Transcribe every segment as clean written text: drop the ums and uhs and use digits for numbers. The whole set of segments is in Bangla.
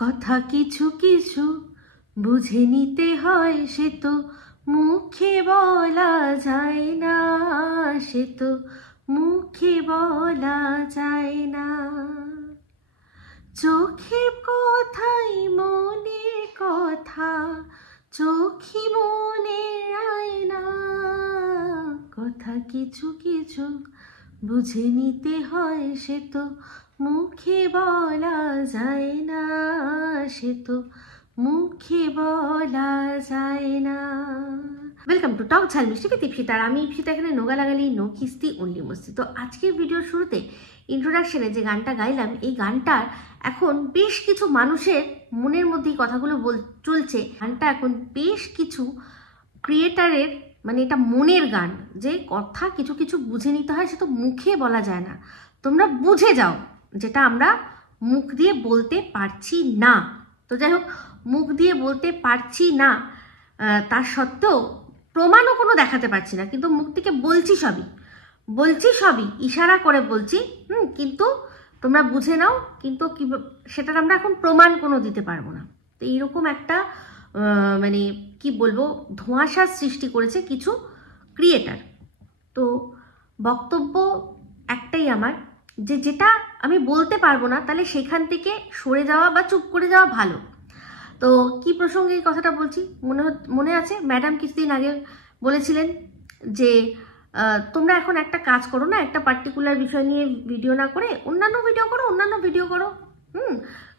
কথা কিছু কিছু বুঝে নিতে হয়, সে তো মুখে বলা যায় না, সে তো মুখে বলা যায় না। চোখের কথাই মনের কথা, চোখই মনের আয়না। কথা কিছু কিছু বুঝে নিতে হয়, সে তো মুখে বলা যায় না, সে তো মুখে বলা যায় না। ওয়েলকাম টু টক ঝাল মিষ্টি উইথ ইপসিতা। আর আমি ইপসিতা, এখানে নোগা লাগালি নো কিস্তি অনলি মস্তি। তো আজকের ভিডিওর শুরুতে ইন্ট্রোডাকশনে যে গানটা গাইলাম, এই গানটার এখন বেশ কিছু মানুষের মনের মধ্যেই কথাগুলো চলছে। গানটা এখন বেশ কিছু ক্রিয়েটারের, মানে এটা মনের গান, যে কথা কিছু কিছু বুঝে নিতে হয়, সে তো মুখে বলা যায় না। তোমরা বুঝে যাও যেটা আমরা মুখ দিয়ে বলতে পারছি না। তো যাই হোক, মুখ দিয়ে বলতে পারছি না, তার সত্ত্বেও প্রমাণও কোনো দেখাতে পারছি না, কিন্তু মুখ থেকে বলছি সবই ইশারা করে বলছি। কিন্তু তোমরা বুঝে নাও, কিন্তু কি সেটার আমরা এখন প্রমাণ কোনো দিতে পারবো না। তো এইরকম একটা মানে কি বলবো, ধোঁয়াশার সৃষ্টি করেছে কিছু ক্রিয়েটার। তো বক্তব্য একটাই আমার, যে যেটা আমি বলতে পারবো না, তাহলে সেখান থেকে সরে যাওয়া বা চুপ করে যাওয়া ভালো। তো কি প্রসঙ্গে এই কথাটা বলছি মনে আছে, ম্যাডাম কিছুদিন আগে বলেছিলেন যে তোমরা এখন একটা কাজ করো না, একটা পার্টিকুলার বিষয় নিয়ে ভিডিও না করে অন্যান্য ভিডিও করো।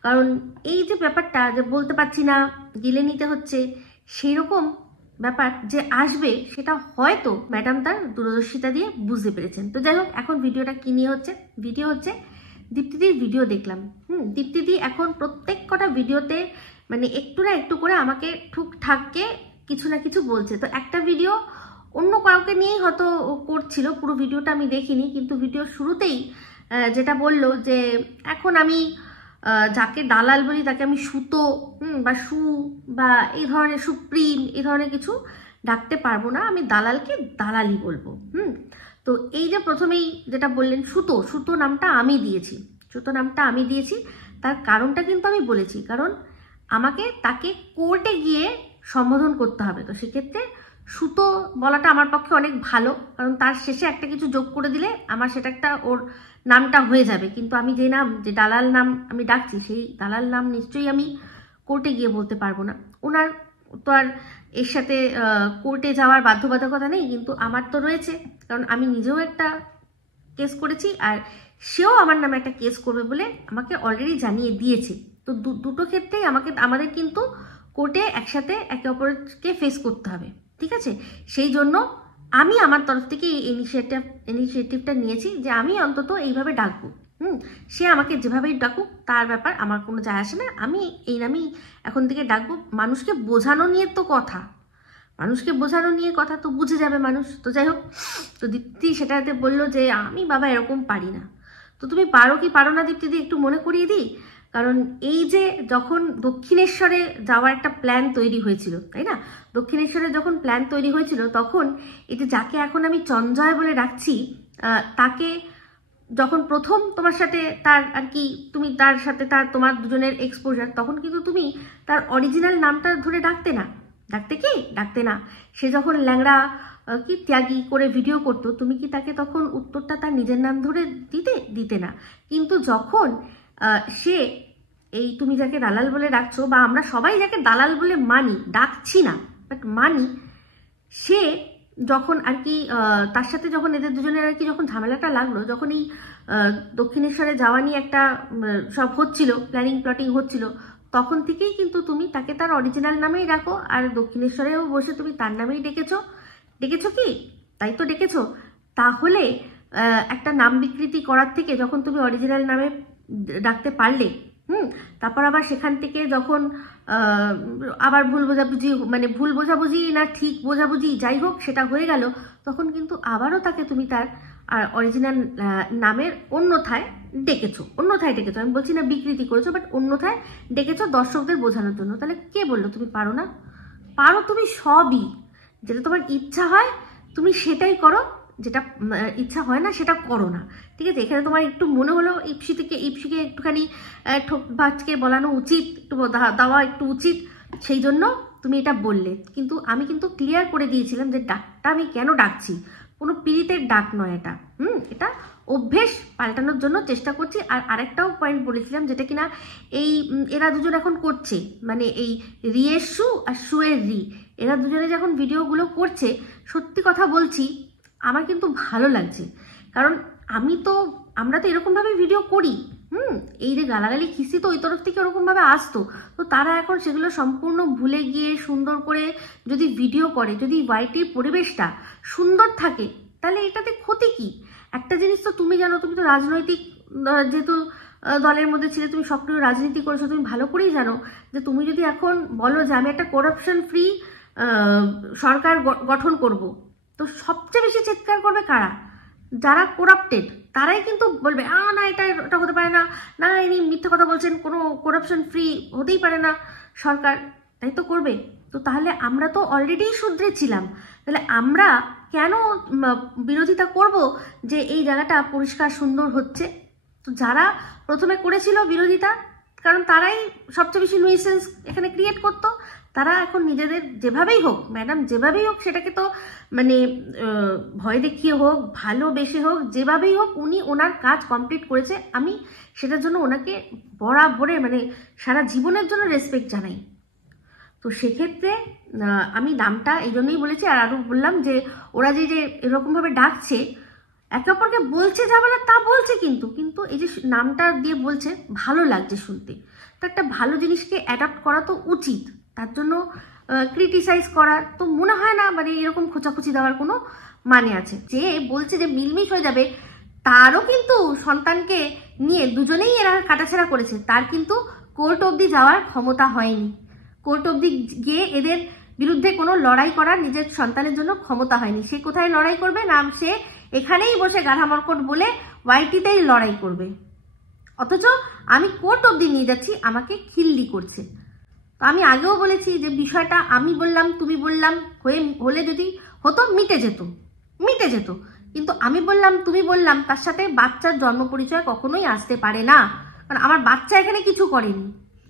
কারণ এই যে ব্যাপারটা, যে বলতে পারছি না, গিলে নিতে হচ্ছে, সেই রকম ব্যাপার যে আসবে, সেটা হয়তো ম্যাডাম তার দূরদর্শিতা দিয়ে বুঝতে পেরেছেন। তো যাই হোক, এখন ভিডিওটা কি নিয়ে হচ্ছে, ভিডিও হচ্ছে দীপ্তিদির ভিডিও দেখলাম। দীপ্তিদি এখন প্রত্যেক কটা ভিডিওতে মানে একটু না একটু করে আমাকে ঠুকঠাককে কিছু না কিছু বলছে। তো একটা ভিডিও অন্য কাউকে নিয়েই হয়তো করছিল, পুরো ভিডিওটা আমি দেখিনি, কিন্তু ভিডিওর শুরুতেই যেটা বললো যে এখন আমি যাকে দালাল বলি তাকে আমি সুতো বা সু বা এই ধরনের সুপ্রিম এই ধরনের কিছু ডাকতে পারবো না, আমি দালালকে দালালি বলবো। তো এই যে প্রথমেই যেটা বললেন, সুতো নামটা আমি দিয়েছি, তার কারণটা কিন্তু আমি বলেছি, কারণ আমাকে তাকে কোর্টে গিয়ে সম্বোধন করতে হবে। তো সেক্ষেত্রে সুতো বলাটা আমার পক্ষে অনেক ভালো, কারণ তার শেষে একটা কিছু যোগ করে দিলে আমার সেটা একটা ওর নামটা হয়ে যাবে। কিন্তু আমি যে দালাল নাম আমি ডাকছি, সেই দালাল নাম নিশ্চয়ই আমি কোর্টে গিয়ে বলতে পারবো না। ওনার তো আর এর সাথে কোর্টে যাওয়ার বাধ্যবাধকতা নেই, কিন্তু আমার তো রয়েছে, কারণ আমি নিজেও একটা কেস করেছি, আর সেও আমার নামে একটা কেস করবে বলে আমাকে অলরেডি জানিয়ে দিয়েছে। তো দুটো ক্ষেত্রেই আমাদের কিন্তু কোর্টে একসাথে একে অপরকে ফেস করতে হবে, ঠিক আছে? সেই জন্য আমি আমার তরফ থেকে এই ইনিশিয়েটিভটা নিয়েছি, যে আমি অন্তত এইভাবে ডাকবো। সে আমাকে যেভাবেই ডাকুক তার ব্যাপার, আমার কোনো যায় আসে না, আমি এই নামেই এখন থেকে ডাকবো। মানুষকে বোঝানো নিয়ে কথা, তো বুঝে যাবে মানুষ। তো যাই হোক, তো দীপ্তি সেটাতে বললো যে আমি বাবা এরকম পারি না। তো তুমি পারো কি পারো না দীপ্তিদি একটু মনে করিয়ে দিই। কারণ এই যে যখন দক্ষিণেশ্বরে যাওয়ার একটা প্ল্যান তৈরি হয়েছিল, তাই না? দক্ষিণেশ্বরে যখন প্ল্যান তৈরি হয়েছিল, তখন এই যে যাকে এখন আমি চঞ্জয় বলে ডাকছি, তাকে যখন প্রথম তোমার সাথে তার আর কি, তুমি তার সাথে তোমার দুজনের এক্সপোজার, তখন কিন্তু তুমি তার অরিজিনাল নামটা ধরে ডাকতে না। সে যখন ল্যাংড়া কি ত্যাগী করে ভিডিও করতো, তুমি কি তাকে তখন উত্তরটা তার নিজের নাম ধরে দিতে না। কিন্তু যখন সে এই তুমি যাকে দালাল বলে ডাকছো, বা আমরা সবাই যাকে দালাল বলে ডাকছি না বাট মানি, সে যখন আর কি তার সাথে যখন এদের দুজনের আর কি যখন ঝামেলাটা লাগলো, যখন এই দক্ষিণেশ্বরে যাওয়া নিয়ে একটা সব হচ্ছিল, প্লটিং হচ্ছিল, তখন থেকেই কিন্তু তুমি তাকে তার অরিজিনাল নামেই ডাকো, আর দক্ষিণেশ্বরেও বসে তুমি তার নামেই ডেকেছো কি? তাই তো ডেকেছো। তাহলে একটা নাম বিকৃতি করার থেকে যখন তুমি অরিজিনাল নামে ডাকতে পারলে, তারপর আবার সেখান থেকে যখন আবার ভুল বোঝাবুঝি না ঠিক বোঝাবুঝি যাই হোক সেটা হয়ে গেল, তখন কিন্তু আবারও তাকে তুমি তার অরিজিনাল নামের অন্যথায় ডেকেছো। আমি বলছি না বিকৃতি করেছো, বাট অন্যথায় ডেকেছো দর্শকদের বোঝানোর জন্য। তাহলে কে বললো তুমি পারো না? পারো তুমি সবই, যেটা তোমার ইচ্ছা হয় তুমি সেটাই করো, যেটা ইচ্ছা হয় না সেটা করো না, ঠিক আছে? এখানে তোমার একটু মনে হলো ইপসিকে একটুখানি ঠোক বাজকে বলানো উচিত, একটু দেওয়া একটু উচিত, সেই জন্য তুমি এটা বললে। কিন্তু আমি কিন্তু ক্লিয়ার করে দিয়েছিলাম যে ডাকটা আমি কেন ডাকছি, কোনো পীড়িতের ডাক নয় এটা। এটা অভ্যেস পাল্টানোর জন্য চেষ্টা করছি। আর আরেকটাও পয়েন্ট বলেছিলাম, যেটা কিনা এই এরা দুজন এখন করছে, মানে এই রিয়ের সু আর সুয়ের রি, এরা দুজনে যখন ভিডিওগুলো করছে, সত্যি কথা বলছি আমার কিন্তু ভালো লাগছে। কারণ আমরা তো এরকমভাবে ভিডিও করি, এই যে গালাগালি খিস্তি তো ওই তরফ থেকে ওরকমভাবে আসতো, তো তারা এখন সেগুলো সম্পূর্ণ ভুলে গিয়ে সুন্দর করে যদি ভিডিও করে, যদি ওয়াইটির পরিবেশটা সুন্দর থাকে, তাহলে এটাতে ক্ষতি কি? একটা জিনিস তো তুমি জানো, তুমি তো রাজনৈতিক যেহেতু দলের মধ্যে ছিলে, তুমি সক্রিয় রাজনীতি করেছো, তুমি ভালো করেই জানো যে তুমি যদি এখন বলো যে আমি একটা করাপশন ফ্রি সরকার গঠন করব, তো সবচেয়ে বেশি চিৎকার করবে কারা? যারা করাপ্টেড, তারাই কিন্তু বলবে না এটা হতে পারে না, না ইনি মিথ্যা কথা বলছেন, কোনো করাপশন ফ্রি হতেই পারে না সরকার, তাই তো করবে। তো তাহলে আমরা তো অলরেডি শুধরেছিলাম, তাহলে আমরা কেন বিরোধিতা করব যে এই জায়গাটা পরিষ্কার সুন্দর হচ্ছে? তো যারা প্রথমে করেছিল বিরোধিতা, কারণ তারাই সবচেয়ে বেশি নুইসেন্স এখানে ক্রিয়েট করতো, তারা এখন নিজেদের যেভাবেই হোক, ম্যাডাম যেভাবেই হোক, সেটাকে তো মানে ভয় দেখিয়ে হোক, ভালোবেসে হোক, যেভাবেই হোক উনি ওনার কাজ কমপ্লিট করেছে। আমি সেটার জন্য ওনাকে বরাবরে মানে সারা জীবনের জন্য রেসপেক্ট জানাই। তো সেক্ষেত্রে আমি নামটা এই জন্যই বলেছি। আর আরও বললাম যে ওরা যে এরকমভাবে ডাকছে, একে অপরকে বলছে যা বলে তা বলছে, কিন্তু এই যে নামটা দিয়ে বলছে, ভালো লাগছে শুনতে। তো একটা ভালো জিনিসকে অ্যাডাপ্ট করা তো উচিত, তার জন্য ক্রিটিসাইজ করা তো মনে হয় না মানে এরকম খোঁচাখুচি দেওয়ার কোনো মানে আছে। যে বলছে যে মিলমিশ হয়ে যাবে, তারও কিন্তু সন্তানকে নিয়ে দুজনেই এরা কাটাছেড়া করেছে, তার কিন্তু কোর্ট অবধি যাওয়ার ক্ষমতা হয়নি, কোর্ট অবধি গিয়ে এদের বিরুদ্ধে কোনো লড়াই করার নিজের সন্তানের জন্য ক্ষমতা হয়নি। সে কোথায় লড়াই করবে? নাম সে এখানেই বসে গাধা মর্কট বলে ওয়াইটিতেই লড়াই করবে, অথচ আমি কোর্ট অবধি নিয়ে যাচ্ছি, আমাকে খিল্লি করছে। তো আমি আগেও বলেছি যে বিষয়টা আমি বললাম তুমি বললাম হলে যদি হতো মিটে যেত, কিন্তু আমি বললাম তুমি বললাম, তার সাথে বাচ্চার জন্ম পরিচয় কখনোই আসতে পারে না, কারণ আমার বাচ্চা এখানে কিছু করেনি।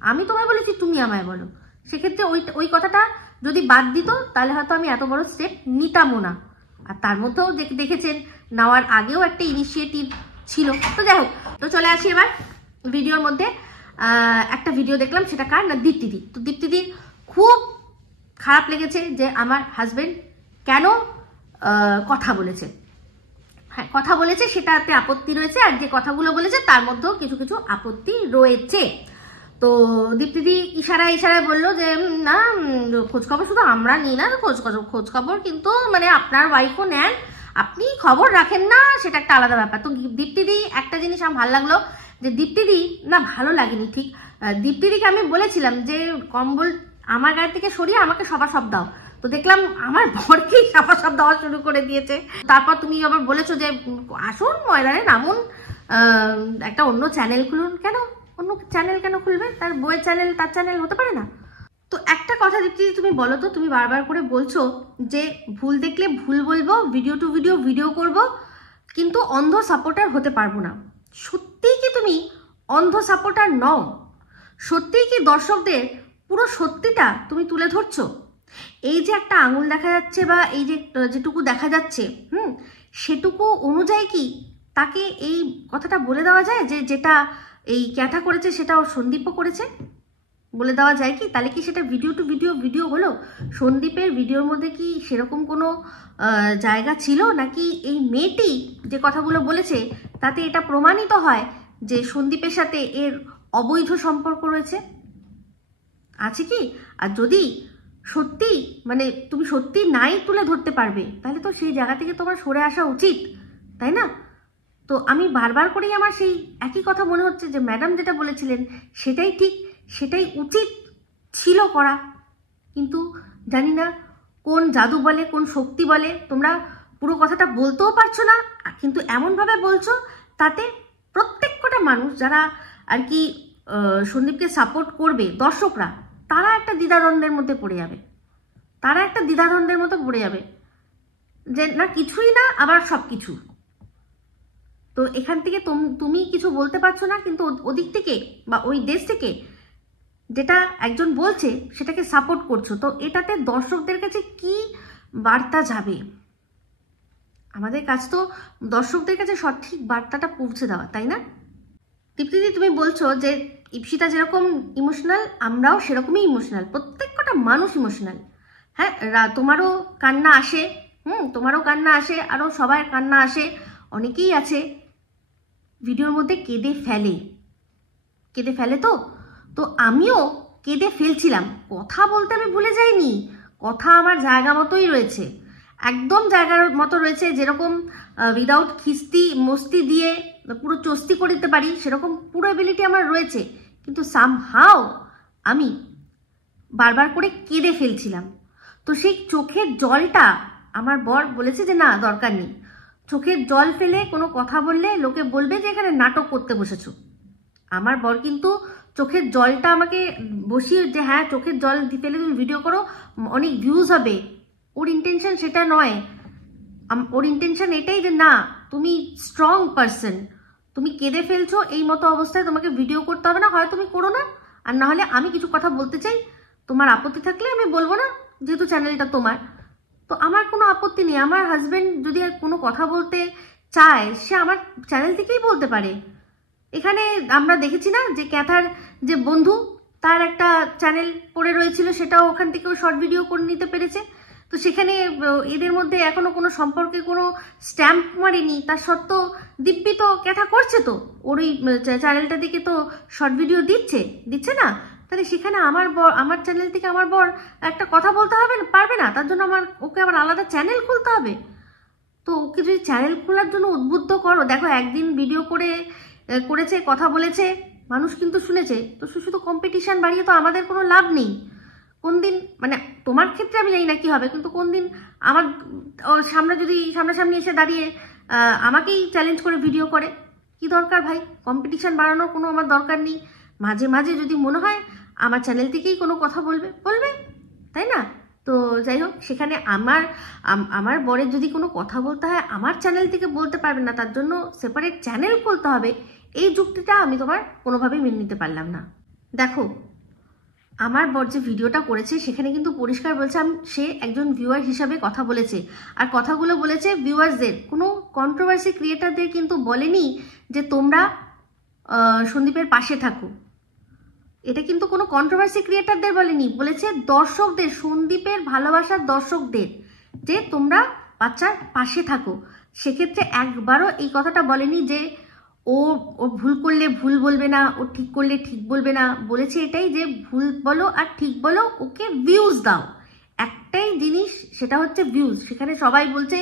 আমি তোমায় বলেছি, তুমি আমায় বলো। সেক্ষেত্রে ওই কথাটা যদি বাদ দিত, তাহলে হয়তো আমি এত বড় স্টেপ নিতামও না। আর তার মধ্যেও দেখেছেন নেওয়ার আগেও একটা ইনিশিয়েটিভ ছিল। তো যাই হোক, তো চলে আসি এবার ভিডিওর মধ্যে। একটা ভিডিও দেখলাম, সেটা কার না, দীপ্তিদি। তো দীপ্তিদির খুব খারাপ লেগেছে যে আমার হাজবেন্ড কেন কথা বলেছে। হ্যাঁ, কথা বলেছে, সেটাতে আপত্তি রয়েছে, আর যে কথাগুলো বলেছে তার মধ্যেও কিছু কিছু আপত্তি রয়েছে। তো দীপ্তিদি ইশারায় বললো যে না, খোঁজখবর শুধু আমরা নিই না, খোঁজখবর কিন্তু মানে আপনার ওয়াইফও নেন, আপনি খবর রাখেন না, সেটা একটা আলাদা ব্যাপার। তো দীপ্তিদি একটা জিনিস আমার ভালো লাগলো, যে দীপ্তিদি না ভালো লাগেনি ঠিক, দীপ্তিদিকে আমি বলেছিলাম যে কম্বল আমার গায়ে থেকে সরিয়ে আমাকে সব দাও, তো দেখলাম আমার বরকেই সব দেওয়া শুরু করে দিয়েছে। তারপর তুমি আবার বলেছো যে আসুন ময়দানে নামুন, একটা অন্য চ্যানেল খুলুন। কেন অন্য চ্যানেল কেন খুলবে? তার বইয়ের চ্যানেল তার চ্যানেল হতে পারে না? তো একটা কথা দীপ্তিদি তুমি বলো তো, তুমি বারবার করে বলছো যে ভুল দেখলে ভুল বলবো, ভিডিও টু ভিডিও করব, কিন্তু অন্ধ সাপোর্টার হতে পারবো না। সত্যিই কি তুমি অন্ধ সাপোর্টার নও? সত্যিই কি দর্শকদের পুরো সত্যিটা তুমি তুলে ধরছো? এই যে একটা আঙুল দেখা যাচ্ছে বা এই যে যেটুকু দেখা যাচ্ছে, সেটুকু অনুযায়ী কি তাকে এই কথাটা বলে দেওয়া যায় যে যেটা এই ক্যাথা করেছে সেটা ওর সন্দীপও করেছে? বলে দেওয়া যায় কি? তাহলে কি সেটা ভিডিও টু ভিডিও হলো? সন্দীপের ভিডিওর মধ্যে কি সেরকম কোনো জায়গা ছিল নাকি এই মেয়েটি যে কথাগুলো বলেছে তাতে এটা প্রমাণিত হয় যে সন্দীপের সাথে এর অবৈধ সম্পর্ক রয়েছে? আছে কি? আর যদি সত্যি মানে তুমি সত্যি নাই তুলে ধরতে পারবে, তাহলে তো সেই জায়গা থেকে তোমার সরে আসা উচিত, তাই না? তো আমি বারবার করেই আমার সেই একই কথা মনে হচ্ছে যে ম্যাডাম যেটা বলেছিলেন সেটাই ঠিক, সেটাই উচিত ছিল করা। কিন্তু জানি না কোন জাদু বলে, কোন শক্তি বলে, তোমরা পুরো কথাটা বলতেও পারছো না, কিন্তু এমনভাবে বলছো তাতে প্রত্যেকটা মানুষ যারা আর কি সন্দীপকে সাপোর্ট করবে, দর্শকরা, তারা একটা দ্বিধাদ্বন্দ্বের মধ্যে পড়ে যাবে, যে না কিছুই না আবার সব কিছু। তো এখান থেকে তুমি কিছু বলতে পারছো না, কিন্তু ওদিক থেকে বা ওই দেশ থেকে যেটা একজন বলছে সেটাকে সাপোর্ট করছো। তো এটাতে দর্শকদের কাছে কি বার্তা যাবে? আমাদের কাজ তো দর্শকদের কাছে সঠিক বার্তাটা পৌঁছে দেওয়া, তাই না? দীপ্তিদি, তুমি বলছো যে ইপসিতা যেরকম ইমোশনাল আমরাও সেরকমই ইমোশনাল, প্রত্যেক কটা মানুষ ইমোশনাল। হ্যাঁ, তোমারও কান্না আসে, তোমারও কান্না আসে, আরও সবার কান্না আসে, অনেকেই আছে ভিডিওর মধ্যে কেঁদে ফেলে। তো আমিও কেঁদে ফেলছিলাম, কথা বলতে আমি ভুলে যাইনি, কথা আমার জায়গা মতোই রয়েছে, একদম জায়গার মতো রয়েছে। যেরকম উইদাউট খিস্তি মস্তি দিয়ে পুরো চস্তি করে দিতে পারি, সেরকম পুরো এবিলিটি আমার রয়েছে, কিন্তু সামহাও আমি বারবার করে কেঁদে ফেলছিলাম। তো সেই চোখের জলটা আমার বর বলেছে যে না, দরকার নেই, চোখের জল ফেলে কোনো কথা বললে লোকে বলবে যে এখানে নাটক করতে বসেছো। আমার বর কিন্তু চোখের জলটা আমাকে বসিয়ে, যে হ্যাঁ চোখের জল ফেলে তুমি ভিডিও করো, অনেক ভিউজ হবে, ওর ইন্টেনশন সেটা নয়। ওর ইন্টেনশন এটাই যে না, তুমি স্ট্রং পারসন, তুমি কেঁদে ফেলছো, এই মতো অবস্থায় তোমাকে ভিডিও করতে হবে না, হয় তুমি করো না, আর না হলে আমি কিছু কথা বলতে চাই, তোমার আপত্তি থাকলে আমি বলবো না, যেহেতু চ্যানেলটা তোমার। তো আমার কোনো আপত্তি নেই, আমার হাজবেন্ড যদি কোনো কথা বলতে চায় সে আমার চ্যানেল থেকেই বলতে পারে। এখানে আমরা দেখেছি না যে ক্যাথার যে বন্ধু, তার একটা চ্যানেল পড়ে রয়েছিল, সেটাও ওখান থেকেও শর্ট ভিডিও করে নিতে পেরেছে। তো সেখানে এদের মধ্যে এখনো কোনো সম্পর্কে কোনো স্ট্যাম্প মারেনি, তার সত্ত্বেও দিব্যি তো ক্যাথা করছে, তো ওর ওই চ্যানেলটা থেকে তো শর্ট ভিডিও দিচ্ছে না। তাহলে সেখানে আমার চ্যানেল থেকে আমার বর একটা কথা বলতে পারবে না, তার জন্য ওকে আবার আলাদা চ্যানেল খুলতে হবে? তো ওকে যদি চ্যানেল খোলার জন্য উদ্বুদ্ধ করো, দেখো একদিন ভিডিও করেছে, কথা বলেছে, মানুষ কিন্তু শুনেছে। তো শুধু কম্পিটিশন বাড়িয়ে তো আমাদের কোনো লাভ নেই। কোন দিন, মানে তোমার ক্ষেত্রে আমি জানি না কি হবে, কিন্তু কোন দিন আমার সামনাসামনি এসে দাঁড়িয়ে আমাকেই চ্যালেঞ্জ করে ভিডিও করে, কি দরকার ভাই? কম্পিটিশন বাড়ানোর কোনো আমার দরকার নেই। মাঝে মাঝে যদি মনে হয় আমার চ্যানেল থেকেই কোনো কথা বলবে, তাই না? তো যাই হোক, সেখানে আমার বরের যদি কোনো কথা বলতে হয় আমার চ্যানেল থেকে বলতে পারবে না, তার জন্য সেপারেট চ্যানেল খুলতে হবে, এই যুক্তিটা আমি তোমার কোনোভাবেই মেনে নিতে পারলাম না। দেখো, আমার বর যে ভিডিওটা করেছে সেখানে কিন্তু পরিষ্কার বলছে সে একজন ভিউয়ার হিসাবে কথা বলেছে, আর কথাগুলো বলেছে ভিউয়ার্সদের, কোনো কন্ট্রোভার্সি ক্রিয়েটারদের কিন্তু বলেনি যে তোমরা সন্দীপের পাশে থাকো। এটা কিন্তু কোনো কন্ট্রোভার্সি ক্রিয়েটারদের বলেনি, বলেছে দর্শকদের, সন্দীপের ভালোবাসার দর্শকদের, যে তোমরা বাচ্চার পাশে থাকো। সেক্ষেত্রে একবারও এই কথাটা বলেনি যে ও ভুল করলে ভুল বলবে না, ও ঠিক করলে ঠিক বলবে না। বলেছে এটাই যে ভুল বলো আর ঠিক বলো, ওকে ভিউজ দাও, একটাই জিনিস, সেটা হচ্ছে ভিউজ। সেখানে সবাই বলছে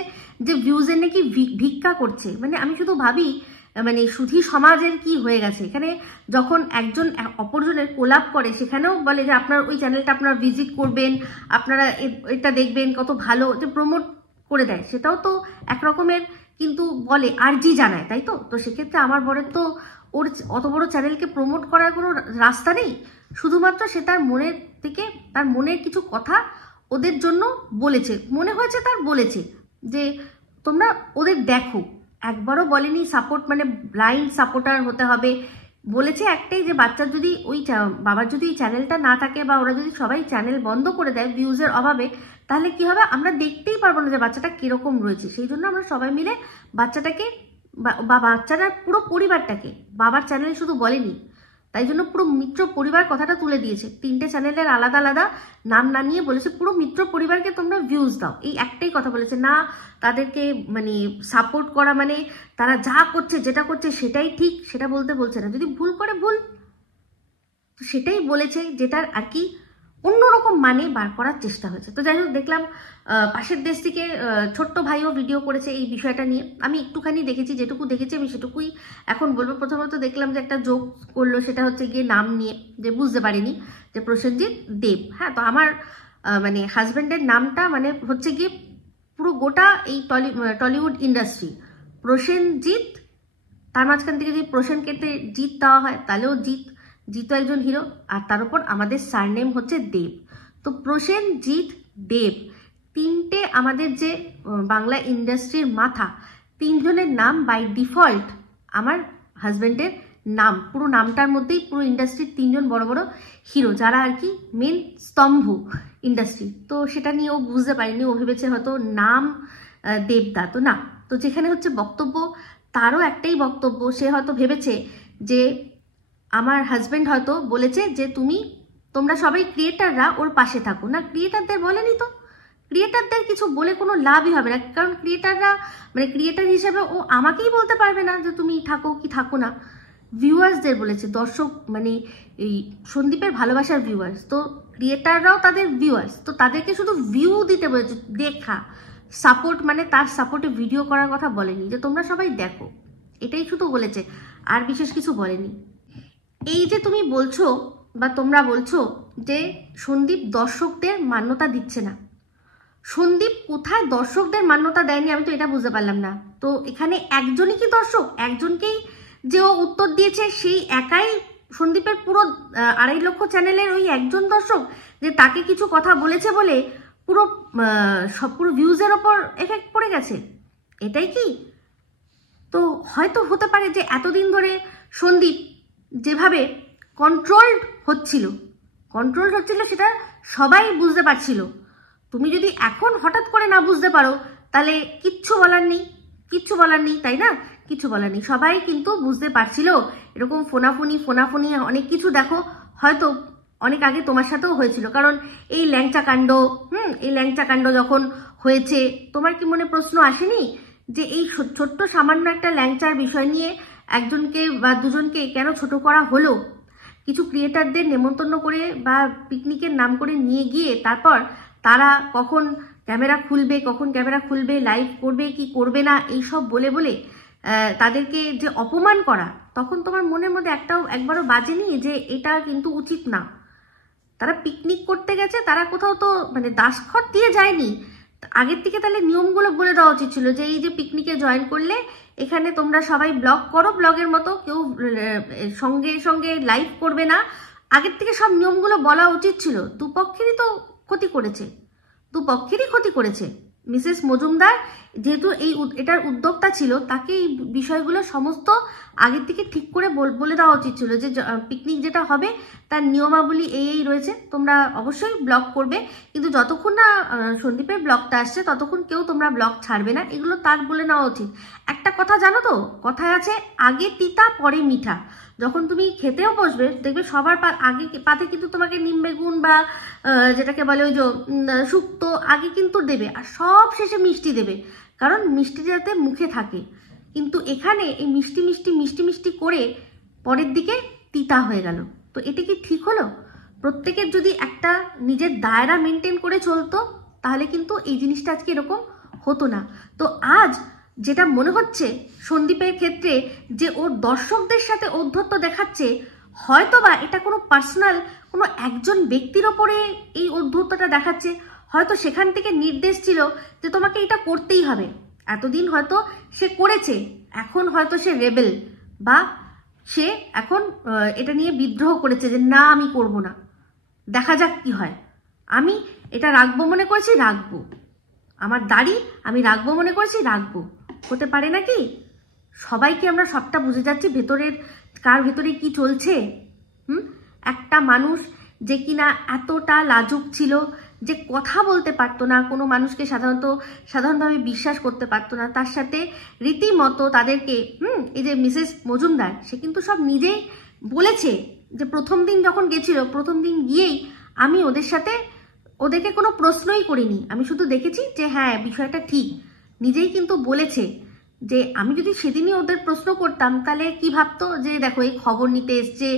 যে ভিউজের নাকি ভিক্ষা করছে। মানে আমি শুধু ভাবি, মানে সুধী সমাজের কি হয়ে গেছে। এখানে যখন একজন অপরজনের কোলাপ করে, সেখানেও বলে যে আপনার ওই চ্যানেলটা আপনারা ভিজিট করবেন, আপনারা এটা দেখবেন, কত ভালো, যে প্রমোট করে দেয়, সেটাও তো একরকমের কিন্তু বলে আর্জি জানায়, তাই তো? তো সেক্ষেত্রে আমার বরের তো ওর অত বড় চ্যানেলকে প্রমোট করার কোনো রাস্তা নেই, শুধুমাত্র সে তার মনের থেকে, তার মনের কিছু কথা ওদের জন্য বলেছে, মনে হয়েছে তার বলেছে যে তোমরা ওদের দেখো। একবারও বলেনি সাপোর্ট, মানে ব্লাইন্ড সাপোর্টার হতে হবে। বলেছে একটাই যে বাচ্চার যদি বাবার যদি চ্যানেলটা না থাকে, বা ওরা যদি সবাই চ্যানেল বন্ধ করে দেয় ভিউজের অভাবে, তাহলে কি হবে? আমরা দেখতেই পারবো না যে বাচ্চাটা কিরকম রয়েছে। সেই জন্য আমরা সবাই মিলে বাচ্চাটাকে বা বাচ্চাটার পুরো পরিবারটাকে, বাবার চ্যানেল শুধু বলেনি, তাই জন্য পুরো মিত্র পরিবার কথাটা তুলে দিয়েছে, 3টে চ্যানেলের আলাদা আলাদা নাম না নিয়ে বলেছে পুরো মিত্র পরিবারকে তোমরা ভিউজ দাও, এই একটাই কথা বলেছে। না তাদেরকে মানে সাপোর্ট করা মানে তারা যা করছে, যেটা করছে সেটাই ঠিক, সেটা বলছে না। যদি ভুল করে ভুল, তো সেটাই বলেছে, যেটার আর কি অন্যরকম মানে বার করার চেষ্টা হয়েছে। তো যাই হোক, দেখলাম পাশের দেশ থেকে ছোট্ট ভাইও ভিডিও করেছে এই বিষয়টা নিয়ে। আমি একটুখানি দেখেছি, যেটুকু দেখেছি আমি সেটুকুই এখন বলবো। প্রথমত দেখলাম যে একটা জোক করলো, সেটা হচ্ছে গিয়ে নাম নিয়ে, যে বুঝতে পারিনি যে প্রসেনজিৎ দেব। হ্যাঁ, তো আমার মানে হাজব্যান্ডের নামটা মানে হচ্ছে গিয়ে পুরো গোটা এই টলিউড ইন্ডাস্ট্রি প্রসেনজিৎ, তার মাঝখান থেকে যদি প্রসেন কেটে জিৎ দেওয়া হয় তাহলেও জিৎ একজন হিরো, আর তার উপর আমাদের সারনেম হচ্ছে দেব। তো প্রসেনজিৎ দেব তিনটে আমাদের যে বাংলা ইন্ডাস্ট্রির মাথা, তিনজনের নাম বাই ডিফল্ট আমার হাজব্যান্ডের নাম, পুরো নামটার মধ্যেই পুরো ইন্ডাস্ট্রির তিনজন বড় বড় হিরো, যারা আর কি মেন স্তম্ভ ইন্ডাস্ট্রি। তো সেটা নিয়ে ও বুঝতে পারেনি, ও ভেবেছে হয়তো নাম দেবদা, তো না। তো যেখানে হচ্ছে বক্তব্য, তারও একটাই বক্তব্য, সে হয়তো ভেবেছে যে আমার হাজব্যান্ড হয়তো বলেছে যে তোমরা সবাই ক্রিয়েটাররা ওর পাশে থাকো। না, ক্রিয়েটারদের বলেনি তো, ক্রিয়েটারদের কিছু বলে কোনো লাভই হবে না, কারণ ক্রিয়েটাররা মানে ক্রিয়েটার হিসেবে ও আমাকেই বলতে পারবে না যে তুমি থাকো কি থাকো না। ভিউয়ার্সদের বলেছে, দর্শক মানে এই সন্দীপের ভালোবাসার ভিউয়ার্স, তো ক্রিয়েটাররাও তাদের ভিউয়ার্স, তো তাদেরকে শুধু ভিউ দিতে বলেছে, দেখা সাপোর্ট, মানে তার সাপোর্টে ভিডিও করার কথা বলেনি, যে তোমরা সবাই দেখো, এটাই শুধু বলেছে, আর বিশেষ কিছু বলেনি। এই যে তুমি বলছো বা তোমরা বলছো যে সন্দীপ দর্শকদের মান্যতা দিচ্ছে না, সন্দীপ কোথায় দর্শকদের মান্যতা দেয়নি আমি তো এটা বুঝতে পারলাম না। তো এখানে একজনই কি দর্শক? একজনকেই যে ও উত্তর দিয়েছে সেই একাই সন্দীপের পুরো 2.5 লক্ষ চ্যানেলের ওই একজন দর্শক, যে তাকে কিছু কথা বলেছে বলে পুরো পুরো ভিউজের ওপর এফেক্ট পড়ে গেছে, এটাই কি? তো হয়তো হতে পারে যে এতদিন ধরে সন্দীপ যেভাবে কন্ট্রোলড হচ্ছিল সেটা সবাই বুঝতে পারছিল। তুমি যদি এখন হঠাৎ করে না বুঝতে পারো তাহলে কিচ্ছু বলার নেই, তাই না? কিছু বলার নেই, সবাই কিন্তু বুঝতে পারছিল। এরকম ফোনাফুনি অনেক কিছু দেখো, হয়তো অনেক আগে তোমার সাথেও হয়েছিল, কারণ এই ল্যাংচা কাণ্ড যখন হয়েছে, তোমার কি মনে প্রশ্ন আসেনি যে এই ছোট্ট সামান্য একটা ল্যাংচার বিষয় নিয়ে একজনকে বা দুজনকে কেন ছোট করা হলো? কিছু ক্রিয়েটারদের নেমন্তন্ন করে বা পিকনিকের নাম করে নিয়ে গিয়ে তারপর তারা কখন ক্যামেরা খুলবে, লাইভ করবে কি করবে না, এইসব বলে তাদেরকে যে অপমান করা, তখন তোমার মনের মধ্যে একবারও বাজেনি যে এটা কিন্তু উচিত না? তারা পিকনিক করতে গেছে, তারা কোথাও তো মানে দাসখত দিয়ে যায়নি। আগের থেকে তাহলে নিয়মগুলো বলে দেওয়া উচিত ছিল যে এই যে পিকনিকে জয়েন করলে এখানে তোমরা সবাই ব্লগ করো, ব্লগের মতো কেউ সঙ্গে লাইভ করবে না। আগের থেকে সব নিয়মগুলো বলা উচিত ছিল। দুপক্ষেরই ক্ষতি করেছে। মিসেস মজুমদার যেহেতু এটার উদ্যোক্তা ছিল, তাকে এই বিষয়গুলো সমস্ত আগের থেকে ঠিক করে বলে দেওয়া উচিত ছিল যে পিকনিক যেটা হবে তার নিয়মাবলী এই রয়েছে, তোমরা অবশ্যই ব্লগ করবে, কিন্তু যতক্ষণ না সন্দীপের ব্লগটা আসছে ততক্ষণ কেউ তোমরা ব্লগ ছাড়বে না, এগুলো তার বলে নেওয়া উচিত। একটা কথা জানো তো, কথায় আছে আগে তিতা পরে মিঠা। যখন তুমি খেতেও বসবে দেখবে সবার আগে পাতে কিন্তু তোমাকে নিম বেগুন বা যেটাকে বলে ওই যে শুক্তো আগে কিন্তু দেবে, আর সব শেষে মিষ্টি দেবে, কারণ মিষ্টি যাতে মুখে থাকে। কিন্তু এখানে এই মিষ্টি করে পরের দিকে তিতা হয়ে গেল। তো এটা কি ঠিক হলো? প্রত্যেকের যদি একটা নিজের দায়রা মেনটেন করে চলতো তাহলে কিন্তু এই জিনিসটা আজকে এরকম হতো না। তো আজ যেটা মনে হচ্ছে সন্দীপের ক্ষেত্রে যে ওর দর্শকদের সাথে ঔদ্ধত্য দেখাচ্ছে, হয়তো বা এটা কোনো পার্সোনাল কোনো একজন ব্যক্তির ওপরে এই ঔদ্ধত্যটা দেখাচ্ছে, হয়তো সেখান থেকে নির্দেশ ছিল যে তোমাকে এটা করতেই হবে। এতদিন হয়তো সে করেছে, এখন হয়তো সে রেবেল বা সে এখন এটা নিয়ে বিদ্রোহ করেছে যে না আমি করব না, দেখা যাক কি হয়, আমি এটা রাখবো মনে করেছি রাখবো, আমার দাড়ি আমি রাখবো মনে করেছি রাখবো। হতে পারে নাকি? সবাইকে আমরা সবটা বুঝে যাচ্ছি কার ভেতরে কি চলছে। একটা মানুষ যে কিনা এতটা লাজুক ছিল যে কথা বলতে পারতো না, কোনো মানুষকে সাধারণভাবে বিশ্বাস করতে পারতো না, তার সাথে রীতিমতো তাদেরকে এই যে মিসেস মজুমদার, সে কিন্তু সব নিজেই বলেছে যে প্রথম দিন যখন গেছিল, প্রথম দিন গিয়েই আমি ওদেরকে কোনো প্রশ্নই করিনি, আমি শুধু দেখেছি যে হ্যাঁ বিষয়টা ঠিক। নিজেই কিন্তু বলেছে যে আমি যদি সেদিনই ওদের প্রশ্ন করতাম তাহলে কি ভাবতো যে দেখো এই খবর নিতে এসছে,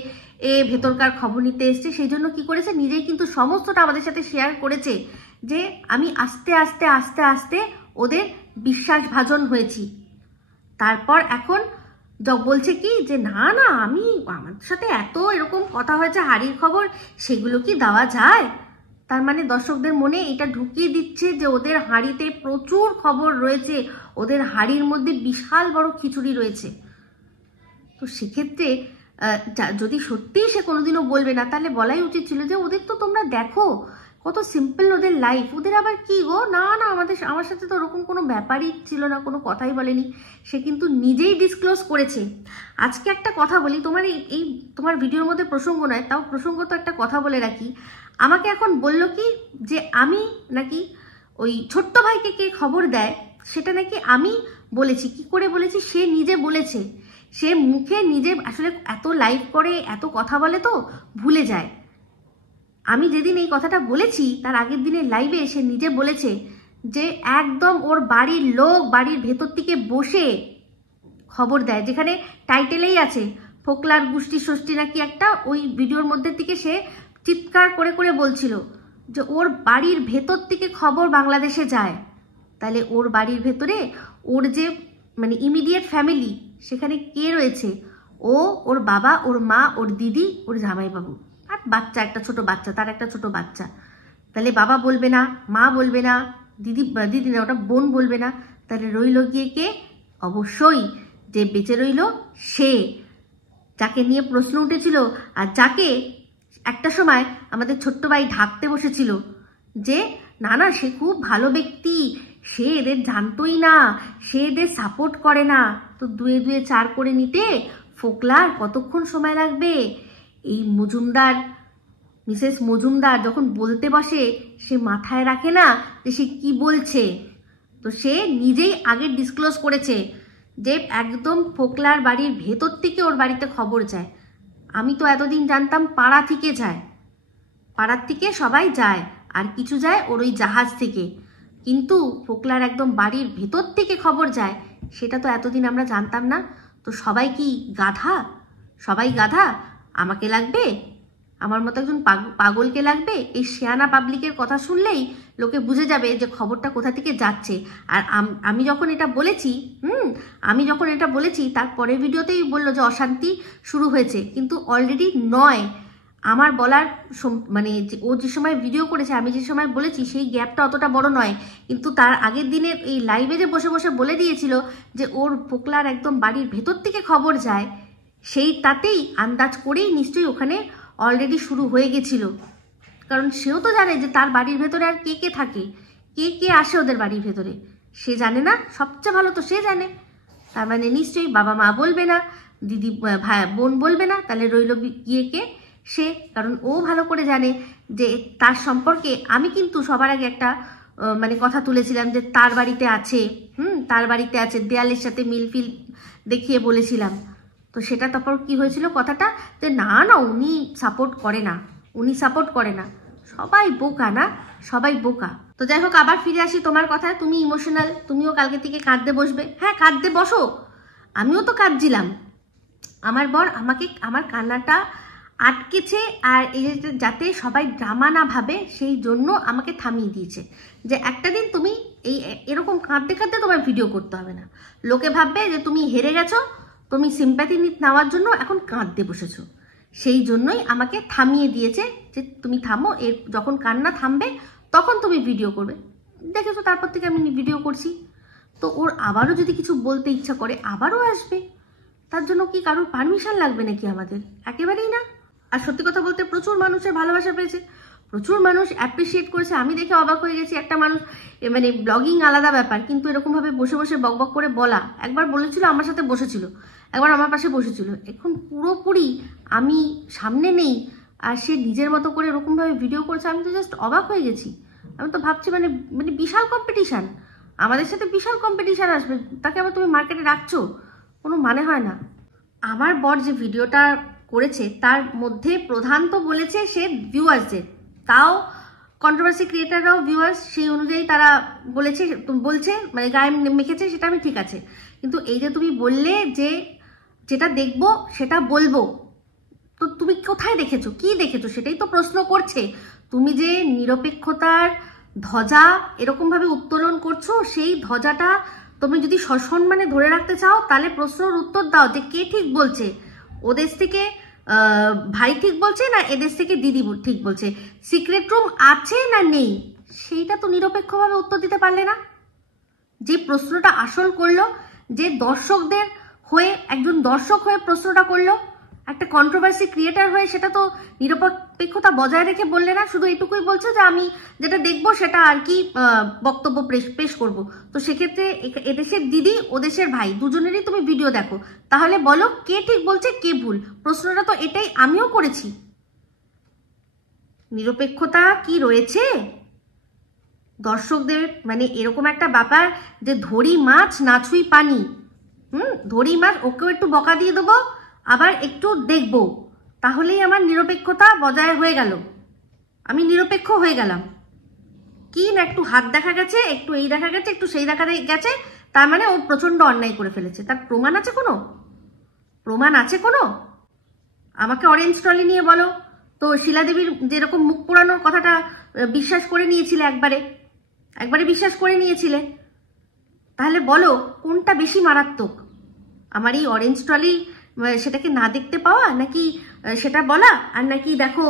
ভেতরকার খবর নিতে এসছে, সেই জন্য কি করেছে নিজেই কিন্তু সমস্তটা আমাদের সাথে শেয়ার করেছে যে আমি আস্তে আস্তে ওদের বিশ্বাসভাজন হয়েছি। তারপর এখন বলছে কি যে না আমি আমার সাথে এত এরকম কথা হয়েছে হাড়ির খবর, সেগুলো কি দেওয়া যায়? তার মানে দর্শকদের মনে এটা ঢুকিয়ে দিচ্ছে যে ওদের হাড়িতে প্রচুর খবর রয়েছে, ওদের হাড়ির মধ্যে বিশাল বড় খিচুড়ি রয়েছে। তো সেক্ষেত্রে যদি সত্যিই সে কোনোদিনও বলবে না, তাহলে বলাই উচিত ছিল যে ওদের তো তোমরা দেখো কত সিম্পল ওদের লাইফ। ওদের আবার কি গো, না না আমার সাথে তো ওরকম কোনো ব্যাপারই ছিল না, কোনো কথাই বলেনি। সে কিন্তু নিজেই ডিসক্লোজ করেছে। আজকে একটা কথা বলি, তোমার এই তোমার ভিডিওর মধ্যে প্রসঙ্গ নয়, তাও প্রসঙ্গ তো একটা কথা বলে রাখি। আমাকে এখন বলল কি যে আমি নাকি ওই ছোট্ট ভাইকে কে খবর দেয় সেটা নাকি আমি বলেছি। কি করে বলেছি? সে নিজে বলেছে। সে মুখে নিজে আসলে এত লাইভ করে, এত কথা বলে তো ভুলে যায়। আমি যেদিন এই কথাটা বলেছি তার আগের দিনের লাইভে সে নিজে বলেছে যে একদম ওর বাড়ির লোক বাড়ির ভেতর থেকে বসে খবর দেয়, যেখানে টাইটেলেই আছে ফোকলার গোষ্ঠী ষষ্ঠী নাকি একটা, ওই ভিডিওর মধ্যে থেকে সে চিৎকার করে করে বলছিল যে ওর বাড়ির ভেতর থেকে খবর বাংলাদেশে যায়। তাহলে ওর বাড়ির ভেতরে ওর যে মানে ইমিডিয়েট ফ্যামিলি সেখানে কে রয়েছে? ও, ওর বাবা, ওর মা, ওর দিদি, ওর জামাইবাবু আর বাচ্চা, একটা ছোট বাচ্চা, তার একটা ছোট বাচ্চা। তাহলে বাবা বলবে না, মা বলবে না, দিদি না ওটা বোন বলবে না, তাহলে রইল গিয়ে কে? অবশ্যই যে বেঁচে রইল সে, যাকে নিয়ে প্রশ্ন উঠেছিল আর যাকে একটা সময় আমাদের ছোট্ট ভাই ঢাকতে বসেছিল যে না না সে খুব ভালো ব্যক্তি, সে এদের জানতোই না, সে এদের সাপোর্ট করে না। তো দুয়ে দুয়ে চার করে নিতে ফোকলার কতক্ষণ সময় লাগবে? এই মজুমদার, মিসেস মজুমদার যখন বলতে বসে সে মাথায় রাখে না যে সে কি বলছে। তো সে নিজেই আগে ডিসক্লোজ করেছে যে একদম ফোকলার বাড়ির ভেতর থেকে ওর বাড়িতে খবর যায়। আমি তো এতদিন জানতাম পাড়া থেকে যায়, পাড়ার থেকে সবাই যায়, আর কিছু যায় ওর ওই জাহাজ থেকে, কিন্তু ফোকলার একদম বাড়ির ভেতর থেকে খবর যায় সেটা তো এতদিন আমরা জানতাম না। তো সবাই কি গাধা? সবাই গাধা? আমাকে লাগবে, আমার মতো একজন পাগলকে লাগবে? এই শেয়ানা পাবলিকের কথা শুনলেই লোকে বুঝে যাবে যে খবরটা কোথা থেকে যাচ্ছে। আর আমি যখন এটা বলেছি তার পরের ভিডিওতেই বললো যে অশান্তি শুরু হয়েছে, কিন্তু অলরেডি নয়। আমার বলার মানে ও যে সময় ভিডিও করেছে, আমি যে সময় বলেছি সেই গ্যাপটা অতটা বড় নয়, কিন্তু তার আগের দিনের এই লাইভে যে বসে বসে বলে দিয়েছিল যে ওর ফোকলার একদম বাড়ির ভেতর থেকে খবর যায়, সেই তাতেই আন্দাজ করেই নিশ্চয়ই ওখানে অলরেডি শুরু হয়ে গেছিল। কারণ সেও তো জানে যে তার বাড়ির ভেতরে আর কে কে থাকে, কে কে আসে ওদের বাড়ির ভেতরে, সে জানে না? সবচেয়ে ভালো তো সে জানে। তার মানে নিশ্চয়ই বাবা মা বলবে না, দিদি ভাই বোন বলবে না, তাহলে রইল গিয়ে কে? সে। কারণ ও ভালো করে জানে যে তার সম্পর্কে আমি কিন্তু সবার আগে একটা মানে কথা তুলেছিলাম যে তার বাড়িতে আছে, তার বাড়িতে আছে, দেয়ালের সাথে মিলফিল দেখিয়ে বলেছিলাম। তো সেটা তারপর কি হয়েছিল কথাটা, যে না না উনি সাপোর্ট করে না, উনি সাপোর্ট করে না। সবাই বোকা না, সবাই বোকা। তো যাই হোক, আবার ফিরে আসি তোমার কথায়। তুমি ইমোশনাল, তুমিও কালকে থেকে কাঁদতে বসবে। হ্যাঁ, কাঁদতে বসো, আমিও তো কাঁদছিলাম। আমার বর আমাকে আমার কান্নাটা আটকেছে, আর এই যাতে সবাই ড্রামা না ভাবে সেই জন্য আমাকে থামিয়ে দিয়েছে যে একটা দিন তুমি এরকম কাঁদতে কাঁদতে তোমার ভিডিও করতে হবে না, লোকে ভাববে যে তুমি হেরে গেছো, তুমি সিম্প্যাথি নেওয়ার জন্য এখন কাঁদতে বসেছো। সেই জন্যই আমাকে থামিয়ে দিয়েছে যে তুমি থামো, এর যখন কান্না থামবে তখন তুমি ভিডিও করবে। দেখেছো, তারপর থেকে আমি ভিডিও করছি। তো ওর আবারও যদি কিছু বলতে ইচ্ছা করে আবারও আসবে, তার জন্য কি কারোর পারমিশন লাগবে নাকি আমাদের? একেবারেই না। আর সত্যি কথা বলতে প্রচুর মানুষের ভালোবাসা পেয়েছে, প্রচুর মানুষ অ্যাপ্রিসিয়েট করেছে। আমি দেখে অবাক হয়ে গেছি, একটা মানুষ মানে ব্লগিং আলাদা ব্যাপার, কিন্তু এরকমভাবে বসে বসে বকবক করে বলা। একবার বলেছিল আমার সাথে বসেছিল, একবার আমার পাশে বসেছিল, এখন পুরোপুরি আমি সামনে নেই আর সে নিজের মতো করে এরকমভাবে ভিডিও করছে। আমি তো জাস্ট অবাক হয়ে গেছি। আমি তো ভাবছি মানে মানে বিশাল কম্পিটিশান, আমাদের সাথে বিশাল কম্পিটিশান আসবে, তাকে আবার তুমি মার্কেটে রাখছো, কোনো মানে হয় না। আমার বর যে ভিডিওটা করেছে তার মধ্যে প্রধান তো বলেছে সে ভিউয়ার্সদের, তাও কন্ট্রোভার্সি ক্রিয়েটাররাও ভিউয়ার্স, সেই অনুযায়ী তারা বলছে মানে গায়ে মেখেছে, সেটা আমি ঠিক আছে। কিন্তু এই যে তুমি বললে যে যেটা দেখবো সেটা বলবো, তো তুমি কোথায় দেখেছো, কি দেখেছো? সেটাই তো প্রশ্ন করছে। তুমি যে নিরপেক্ষতার ধ্বজা এরকমভাবে উত্তোলন করছো, সেই ধ্বজাটা তুমি যদি সসম্মানে ধরে রাখতে চাও তাহলে প্রশ্নের উত্তর দাও যে কে ঠিক বলছে, ওদেশ থেকে ভাই ঠিক বলছে না এদেশ থেকে দিদি ঠিক বলছে, সিক্রেট রুম আছে না নেই, সেইটা তো নিরপেক্ষভাবে উত্তর দিতে পারলে না। যে প্রশ্নটা আসল করলো, যে দর্শকদের হয়ে একজন দর্শক হয়ে প্রশ্নটা করলো, একটা কন্ট্রোভার্সি ক্রিয়েটার হয়ে সেটা তো নিরপেক্ষতা বজায় রেখে বললে না, শুধু এইটুকুই বলছো যে আমি যেটা দেখবো সেটা আর কি বক্তব্য পেশ করব। তো সেক্ষেত্রে এদেশের দিদি ওদেশের ভাই দুজনেরই তুমি ভিডিও দেখো, তাহলে বলো কে ঠিক বলছে কে ভুল। প্রশ্নটা তো এটাই আমিও করেছি। নিরপেক্ষতা কি রয়েছে দর্শকদের? মানে এরকম একটা ব্যাপার যে ধরি মাছ না ছুঁই পানি, ধরি মাছ ওকেও একটু বকা দিয়ে দেবো, আবার একটু দেখবো, তাহলেই আমার নিরপেক্ষতা বজায় হয়ে গেল, আমি নিরপেক্ষ হয়ে গেলাম। কি না একটু হাত দেখা গেছে, একটু এই দেখা গেছে, একটু সেই দেখা গেছে, তার মানে ও প্রচন্ড অন্যায় করে ফেলেছে। তার প্রমাণ আছে কোনো? প্রমাণ আছে কোনো? আমাকে অরেঞ্জ ট্রলি নিয়ে বলো তো, শিলা দেবীর যেরকম মুখ পোড়ানোর কথাটা বিশ্বাস করে নিয়েছিলে, একবারে বিশ্বাস করে নিয়েছিলে, তাহলে বলো কোনটা বেশি মারাত্মক? আমার এই অরেঞ্জ ট্রলি সেটাকে না দেখতে পাওয়া, নাকি সেটা বলা, আর নাকি দেখো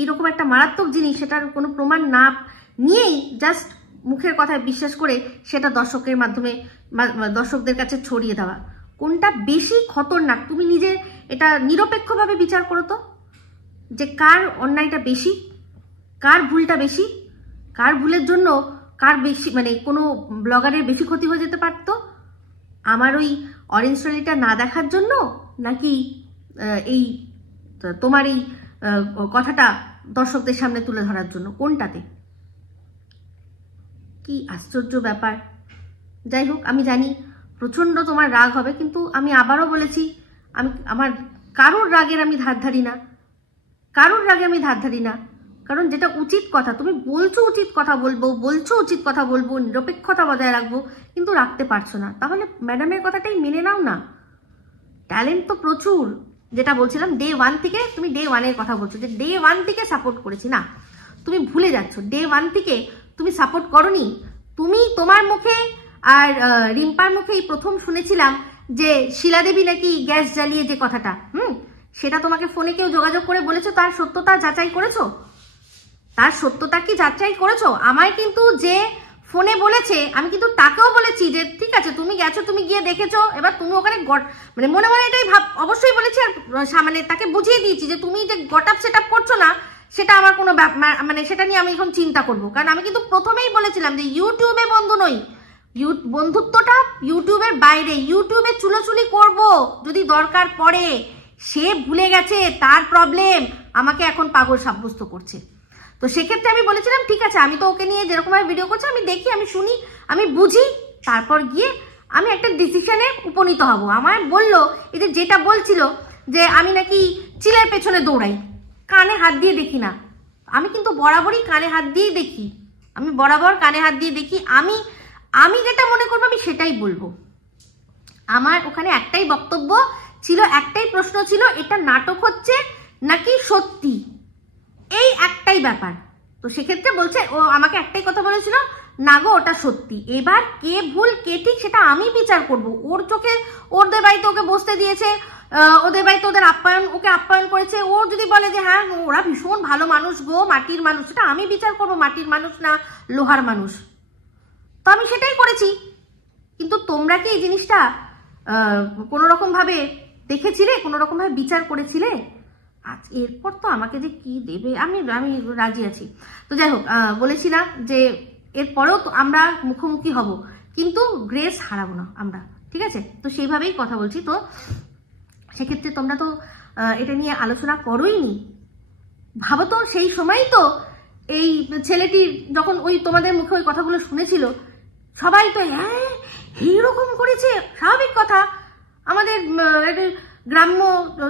এইরকম একটা মারাত্মক জিনিস সেটার কোনো প্রমাণ না নিয়েই জাস্ট মুখের কথায় বিশ্বাস করে সেটা দর্শকের মাধ্যমে দর্শকদের কাছে ছড়িয়ে দেওয়া, কোনটা বেশি খতরনাক? তুমি নিজে এটা নিরপেক্ষভাবে বিচার করো তো, যে কার অন্যায়টা বেশি, কার ভুলটা বেশি, কার ভুলের জন্য কার বেশি মানে কোনো ব্লগারের বেশি ক্ষতি হয়ে যেতে পারতো? আমার ওই অরেঞ্জ ট্রলিটা না দেখার জন্য, নাকি এই তোমার এই কথাটা দর্শকদের সামনে তুলে ধরার জন্য? কোনটাতে? কি আশ্চর্য ব্যাপার। যাই হোক, আমি জানি প্রচন্ড তোমার রাগ হবে, কিন্তু আমি আবারও বলেছি, আমি আমার কারোর রাগের আমি ধার ধারি না, কারোর রাগে আমি ধার ধারি না। কারণ যেটা উচিত কথা, তুমি বলছো উচিত কথা বলবো, নিরপেক্ষতা বজায় রাখবো, কিন্তু রাখতে পারছো না। তাহলে ম্যাডামের কথাটাই মেনে নাও না। ট্যালেন্ট তো প্রচুর। যেটা বলছিলাম ডে 1 থেকে, তুমি ডে 1-এর কথা বলছো যে ডে 1 থেকে সাপোর্ট করেছি, না তুমি ভুলে যাচ্ছ। ডে 1 থেকে তুমি সাপোর্ট করনি। তুমি তোমার মুখে আর রিম্পার মুখে এই প্রথম শুনেছিলাম যে শিলা দেবী নাকি গ্যাস জ্বালিয়ে যে কথাটা, সেটা তোমাকে ফোনে কেউ যোগাযোগ করে বলেছো, তার সত্যতা যাচাই করেছো? তার সত্যতা কি যাচাই করেছো? আমায় কিন্তু যে ফোনে বলেছে, আমি কিন্তু তাকেও বলেছি যে ঠিক আছে তুমি গেছো, তুমি গিয়ে দেখেছো, এবার তুমি ওখানে মানে মনে মনে এটাই অবশ্যই বলেছি, আর মানে তাকে বুঝিয়ে দিয়েছি যে তুমি যে গটআপ সেট আপ করছো না, সেটা আমার কোনো মানে সেটা নিয়ে আমি এখন চিন্তা করবো। কারণ আমি কিন্তু প্রথমেই বলেছিলাম যে ইউটিউবে বন্ধু নই, বন্ধুত্বটা ইউটিউবের বাইরে, ইউটিউবে চুলোচুলি করব যদি দরকার পড়ে। সে ভুলে গেছে, তার প্রবলেম, আমাকে এখন পাগল সাব্যস্ত করছে। তো সেক্ষেত্রে আমি বলেছিলাম ঠিক আছে, আমি তো ওকে নিয়ে যেরকমভাবে ভিডিও করছি আমি দেখি, আমি শুনি, আমি বুঝি, তারপর গিয়ে আমি একটা ডিসিশনে উপনীত হব। আমার বললো এই যে যেটা বলছিল যে আমি নাকি চিলের পেছনে দৌড়াই, কানে হাত দিয়ে দেখি না। আমি কিন্তু বরাবরই কানে হাত দিয়েই দেখি, আমি বরাবর কানে হাত দিয়ে দেখি। আমি যেটা মনে করবো আমি সেটাই বলবো। আমার ওখানে একটাই বক্তব্য ছিল, একটাই প্রশ্ন ছিল, এটা নাটক হচ্ছে নাকি সত্যি, এই একটাই ব্যাপার। তো সেক্ষেত্রে বলছে, ও আমাকে একটাই কথা বলেছিল, না গো ওটা সত্যি। এবার কে ভুল কে ঠিক সেটা আমি বিচার করব। ওর চোখে, ওদের বাড়িতে ওকে বসতে দিয়েছে, ওদের বাড়িতে ওদের ওকে আপ্যায়ন করেছে, ও যদি বলে যে হ্যাঁ ওরা ভীষণ ভালো মানুষ গো, মাটির মানুষ, সেটা আমি বিচার করবো মাটির মানুষ না লোহার মানুষ। তো আমি সেটাই করেছি। কিন্তু তোমরা কি এই জিনিসটা কোনো রকম ভাবে দেখেছিলে, কোনো রকম ভাবে বিচার করেছিলে? আজ এরপর তো আমাকে যে কি দেবে, আমি রাজি আছি। তো যাই হোক, বলেছি না যে এরপরেও তো আমরা মুখোমুখি হব, কিন্তু গ্রেস হারাবো না আমরা, ঠিক আছে? তো সেইভাবেই কথা বলছি। তো সেক্ষেত্রে তোমরা তো এটা নিয়ে আলোচনা করোই নি। ভাবো তো সেই সময়ই তো এই ছেলেটির যখন ওই তোমাদের মুখে ওই কথাগুলো শুনেছিল, সবাই তো হ্যাঁ এইরকম করেছে, স্বাভাবিক কথা। আমাদের গ্রাম্য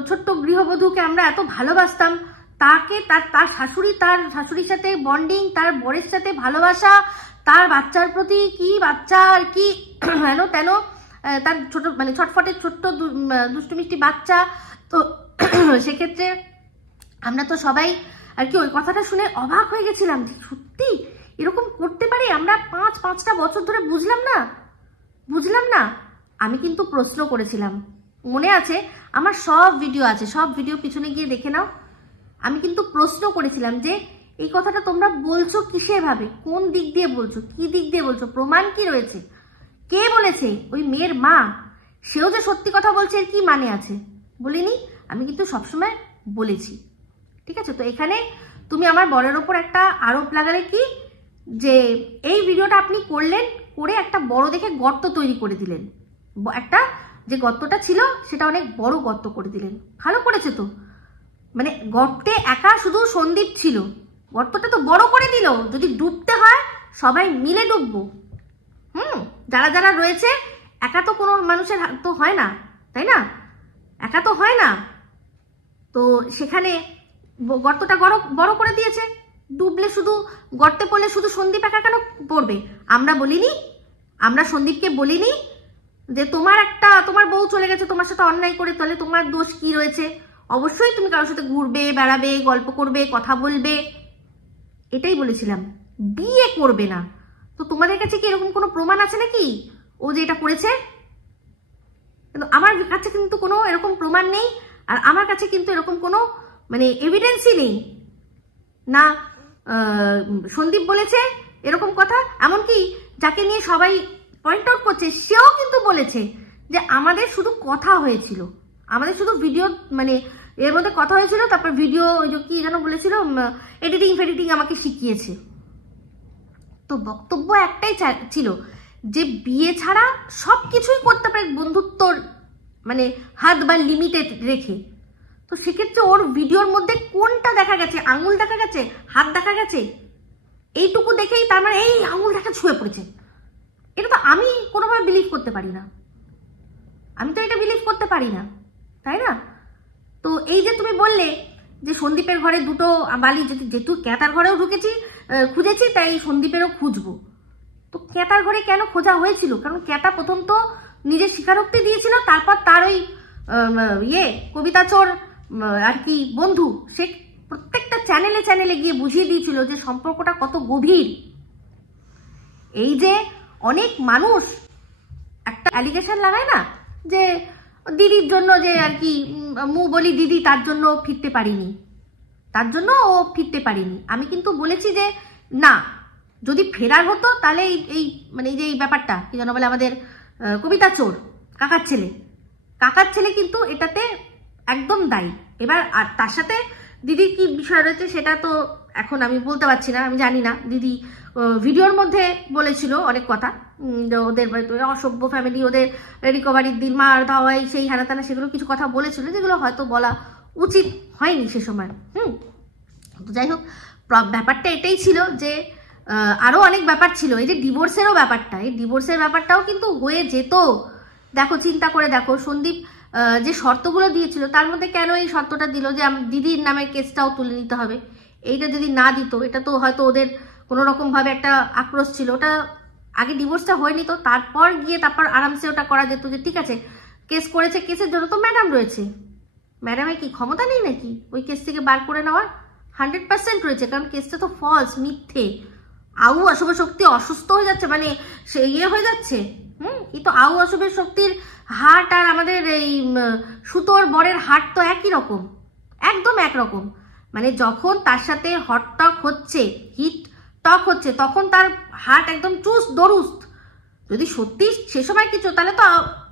ছোট্ট গৃহবধূকে আমরা এত ভালোবাসতাম, তাকে তার শাশুড়ির সাথে বন্ডিং, তার বরের সাথে ভালোবাসা, তার বাচ্চার প্রতি কি বাচ্চা আর কি হেন তেন, তার ছোট মানে ছটফটের ছোট্ট দুষ্টু মিষ্টি বাচ্চা। তো সেক্ষেত্রে আমরা তো সবাই আর কি ওই কথাটা শুনে অবাক হয়ে গেছিলাম যে সত্যি এরকম করতে পারি আমরা। 5-5টা বছর ধরে বুঝলাম না। আমি কিন্তু প্রশ্ন করেছিলাম, মনে আছে আমার সব ভিডিও আছে, সব ভিডিও পিছনে গিয়ে দেখে নাও। আমি কিন্তু প্রশ্ন করেছিলাম যে এই কথাটা তোমরা বলছো কিসের ভাবে, কোন দিক দিয়ে বলছো, কি দিক দিয়ে বলছো, প্রমাণ কি রয়েছে, কে বলেছে? ওই মেয়ের মা, সেও যে সত্যি কথা বলছে এর কি মানে আছে? বলিনি? আমি কিন্তু সবসময় বলেছি, ঠিক আছে? তো এখানে তুমি আমার বরের ওপর একটা আরোপ লাগালে কি, যে এই ভিডিওটা আপনি করলেন, করে একটা বড় দেখে গর্ত তৈরি করে দিলেন, একটা যে গর্তটা ছিল সেটা অনেক বড় গর্ত করে দিলেন। ভালো করেছে তো, মানে গর্তে একা শুধু সন্দীপ ছিল, গর্তটা তো বড় করে দিল। যদি ডুবতে হয় সবাই মিলে ডুববো, যারা যারা রয়েছে, একা তো কোনো মানুষের তো হয় না, তাই না? একা তো হয় না। তো সেখানে গর্তটা বড় করে দিয়েছে, ডুবলে শুধু, গর্তে পড়লে শুধু সন্দীপ একা কেন পড়বে? আমরা বলিনি, আমরা সন্দীপকে বলিনি যে তোমার বউ চলে গেছে তোমার সাথে অন্যায় করে, তাহলে তোমার দোষ কি রয়েছে? অবশ্যই তুমি কারোর সাথে ঘুরবে, বেড়াবে, গল্প করবে, কথা বলবে, এটাই বলেছিলাম। বিয়ে করবে না। তো তোমাদের কাছে কি এরকম কোনো প্রমাণ আছে নাকি ও যে এটা করেছে? কিন্তু আমার কাছে কিন্তু কোনো এরকম প্রমাণ নেই, আর আমার কাছে কিন্তু এরকম কোনো মানে এভিডেন্সই নেই না। সন্দীপ বলেছে এরকম কথা, এমনকি যাকে নিয়ে সবাই পয়েন্ট আউট করছে সেও কিন্তু বলেছে যে আমাদের শুধু কথা হয়েছিল, আমাদের শুধু ভিডিও, মানে এর মধ্যে কথা হয়েছিল, তারপর ভিডিও ওই যে কি যেন বলেছিল, এডিটিং আমাকে শিখিয়েছে। তো বক্তব্য একটাই ছিল যে বিয়ে ছাড়া সব কিছুই করতে পারে বন্ধুত্বর মানে হাত বা লিমিটেড রেখে। তো সেক্ষেত্রে ওর ভিডিওর মধ্যে কোনটা দেখা গেছে? আঙুল দেখা গেছে, হাত দেখা গেছে? এইটুকু দেখেই তার মানে এই আঙুল দেখা ছুঁয়ে পড়েছে, এটা তো আমি কোনোভাবে বিলিভ করতে পারি না। আমি তো এটা বিলিভ করতে পারি না, তাই না? তো এই যে তুমি বললে যে সন্দীপের ঘরে দুটো বালি, যেহেতু ক্যাতার ঘরেও খুঁজেছি, তাই সন্দীপেরও খুঁজবো। তো ক্যাতার ঘরে কেন খোঁজা হয়েছিল? কারণ ক্যাতা প্রথম তো নিজের স্বীকারোক্তি দিয়েছিল, তারপর তার ওই কবিতা চোর আর কি বন্ধু, সে প্রত্যেকটা চ্যানেলে গিয়ে বুঝিয়ে দিয়েছিল যে সম্পর্কটা কত গভীর। এই যে অনেক মানুষ একটা অ্যালিগেশন লাগায় না, যে দিদির জন্য, যে আর কি বলি দিদি তার জন্য ফিরতে পারিনি, তার জন্য ও ফিরতে পারিনি। আমি কিন্তু বলেছি যে না, যদি ফেরার হতো তাহলে এই মানে এই যে এই ব্যাপারটা কি যেন বলে, আমাদের কবিতা চোর কাকার ছেলে কিন্তু এটাতে একদম দায়ী। এবার আর তার সাথে দিদির কি বিষয় রয়েছে সেটা তো এখন আমি বলতে পারছি না, আমি জানি না। দিদি ভিডিওর মধ্যে বলেছিল অনেক কথা, ওদের অসভ্য ফ্যামিলি, ওদের রিকভারির দিন মার ধাওয়াই সেই হানাতানা, সেগুলো কিছু কথা বলেছিল যেগুলো হয়তো বলা উচিত হয়নি সে সময়। তো যাই হোক, ব্যাপারটা এটাই ছিল যে আরো অনেক ব্যাপার ছিল। এই যে ডিভোর্সেরও ব্যাপারটা, এই ডিভোর্সের ব্যাপারটাও কিন্তু হয়ে যেত। দেখো, চিন্তা করে দেখো, সন্দীপ যে শর্তগুলো দিয়েছিল তার মধ্যে কেন এই শর্তটা দিল যে দিদির নামে কেসটাও তুলে নিতে হবে? এইটা যদি না দিত, এটা তো হয়তো ওদের কোনো রকম ভাবে একটা আক্রোশ ছিল, ওটা আগে ডিভোর্সটা হয়ে নিত, তারপর আরামসে ওটা করা যেত যে ঠিক আছে কেস করেছে, কেসের জন্য তো ম্যাডাম রয়েছে। ম্যাডামের কি ক্ষমতা নেই নাকি ওই কেস থেকে বার করে নেওয়ার? 100% রয়েছে, কারণ কেসটা তো ফলস, মিথ্যে। অশুভ শক্তি অসুস্থ হয়ে যাচ্ছে, মানে সে হয়ে যাচ্ছে। কিন্তু অশুভ শক্তির হার্ট আর আমাদের এই সুতোর বরের হার্ট তো একই রকম, একদম একরকম। মানে যখন তার সাথে হট টক হচ্ছে, হিট টক হচ্ছে, তখন তার হার্ট একদম চুস্ট দরুস্ত। যদি সত্যি সে সময় কিছু, তাহলে তো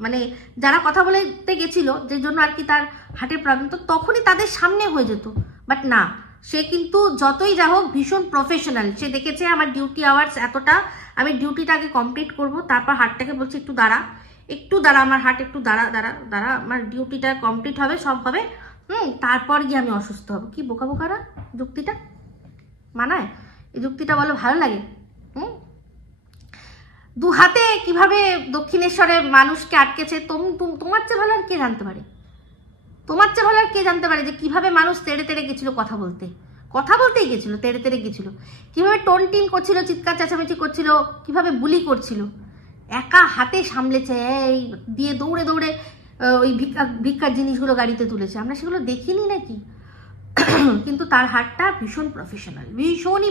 মানে যারা কথা বলতে গেছিল যে জন্য আর কি তার হার্টের প্রবলেম, তো তখনই তাদের সামনে হয়ে যেত। বাট না, সে কিন্তু যতই যা হোক ভীষণ প্রফেশনাল। সে দেখেছে আমার ডিউটি আওয়ার্স এতটা, আমি ডিউটিটা আগে কমপ্লিট করব, তারপর হার্টটাকে বলছে একটু দাঁড়া আমার হার্ট, একটু দাঁড়া, আমার ডিউটিটা কমপ্লিট হবে, সব হবে, তারপর গিয়ে আমি অসুস্থ হব। কি বোকা বোকারা যুক্তিটা মানায়? এই যুক্তিটা বলো, ভালো লাগে? দু হাতে কিভাবে দক্ষিণেশ্বরে মানুষকে আটকেছে, তোমার চেয়ে ভালো আর কে জানতে পারে? তোমার চেয়ে ভালো আর কে জানতে পারে যে কিভাবে মানুষ তেড়ে গেছিল কথা বলতেই গেছিল, তেড়ে গেছিল, কিভাবে টোন টিন করছিল, চিৎকার চেঁচামেচি করছিল, কিভাবে বুলি করছিল, একা হাতে সামলেছে, এই দিয়ে দৌড়ে ওই ভিক্ষার জিনিসগুলো গাড়িতে তুলেছে। আমরা সেগুলো দেখিনি নাকি? কিন্তু তার হাতটা ভীষণই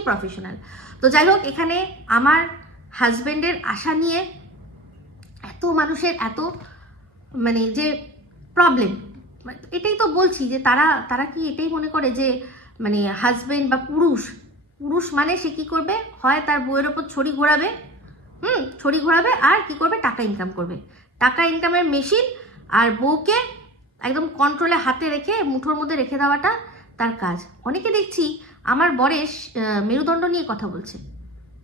প্রফেশনাল। তো যাই হোক, এখানে আমার হাজবেন্ডের আশা নিয়ে এত মানুষের এত মানে যে প্রবলেম, এটাই তো বলছি যে তারা কি এটাই মনে করে যে মানে হাজবেন্ড বা পুরুষ মানে সে কি করবে, হয় তার বউয়ের ওপর ছড়ি ঘোরাবে আর কি করবে, টাকা ইনকাম করবে, টাকা ইনকামের মেশিন, আর বউকে একদম কন্ট্রোলে হাতে রেখে মুঠোর মধ্যে রেখে দেওয়াটা তার কাজ। অনেকে দেখছি আমার বরেশ মেরুদণ্ড নিয়ে কথা বলছে,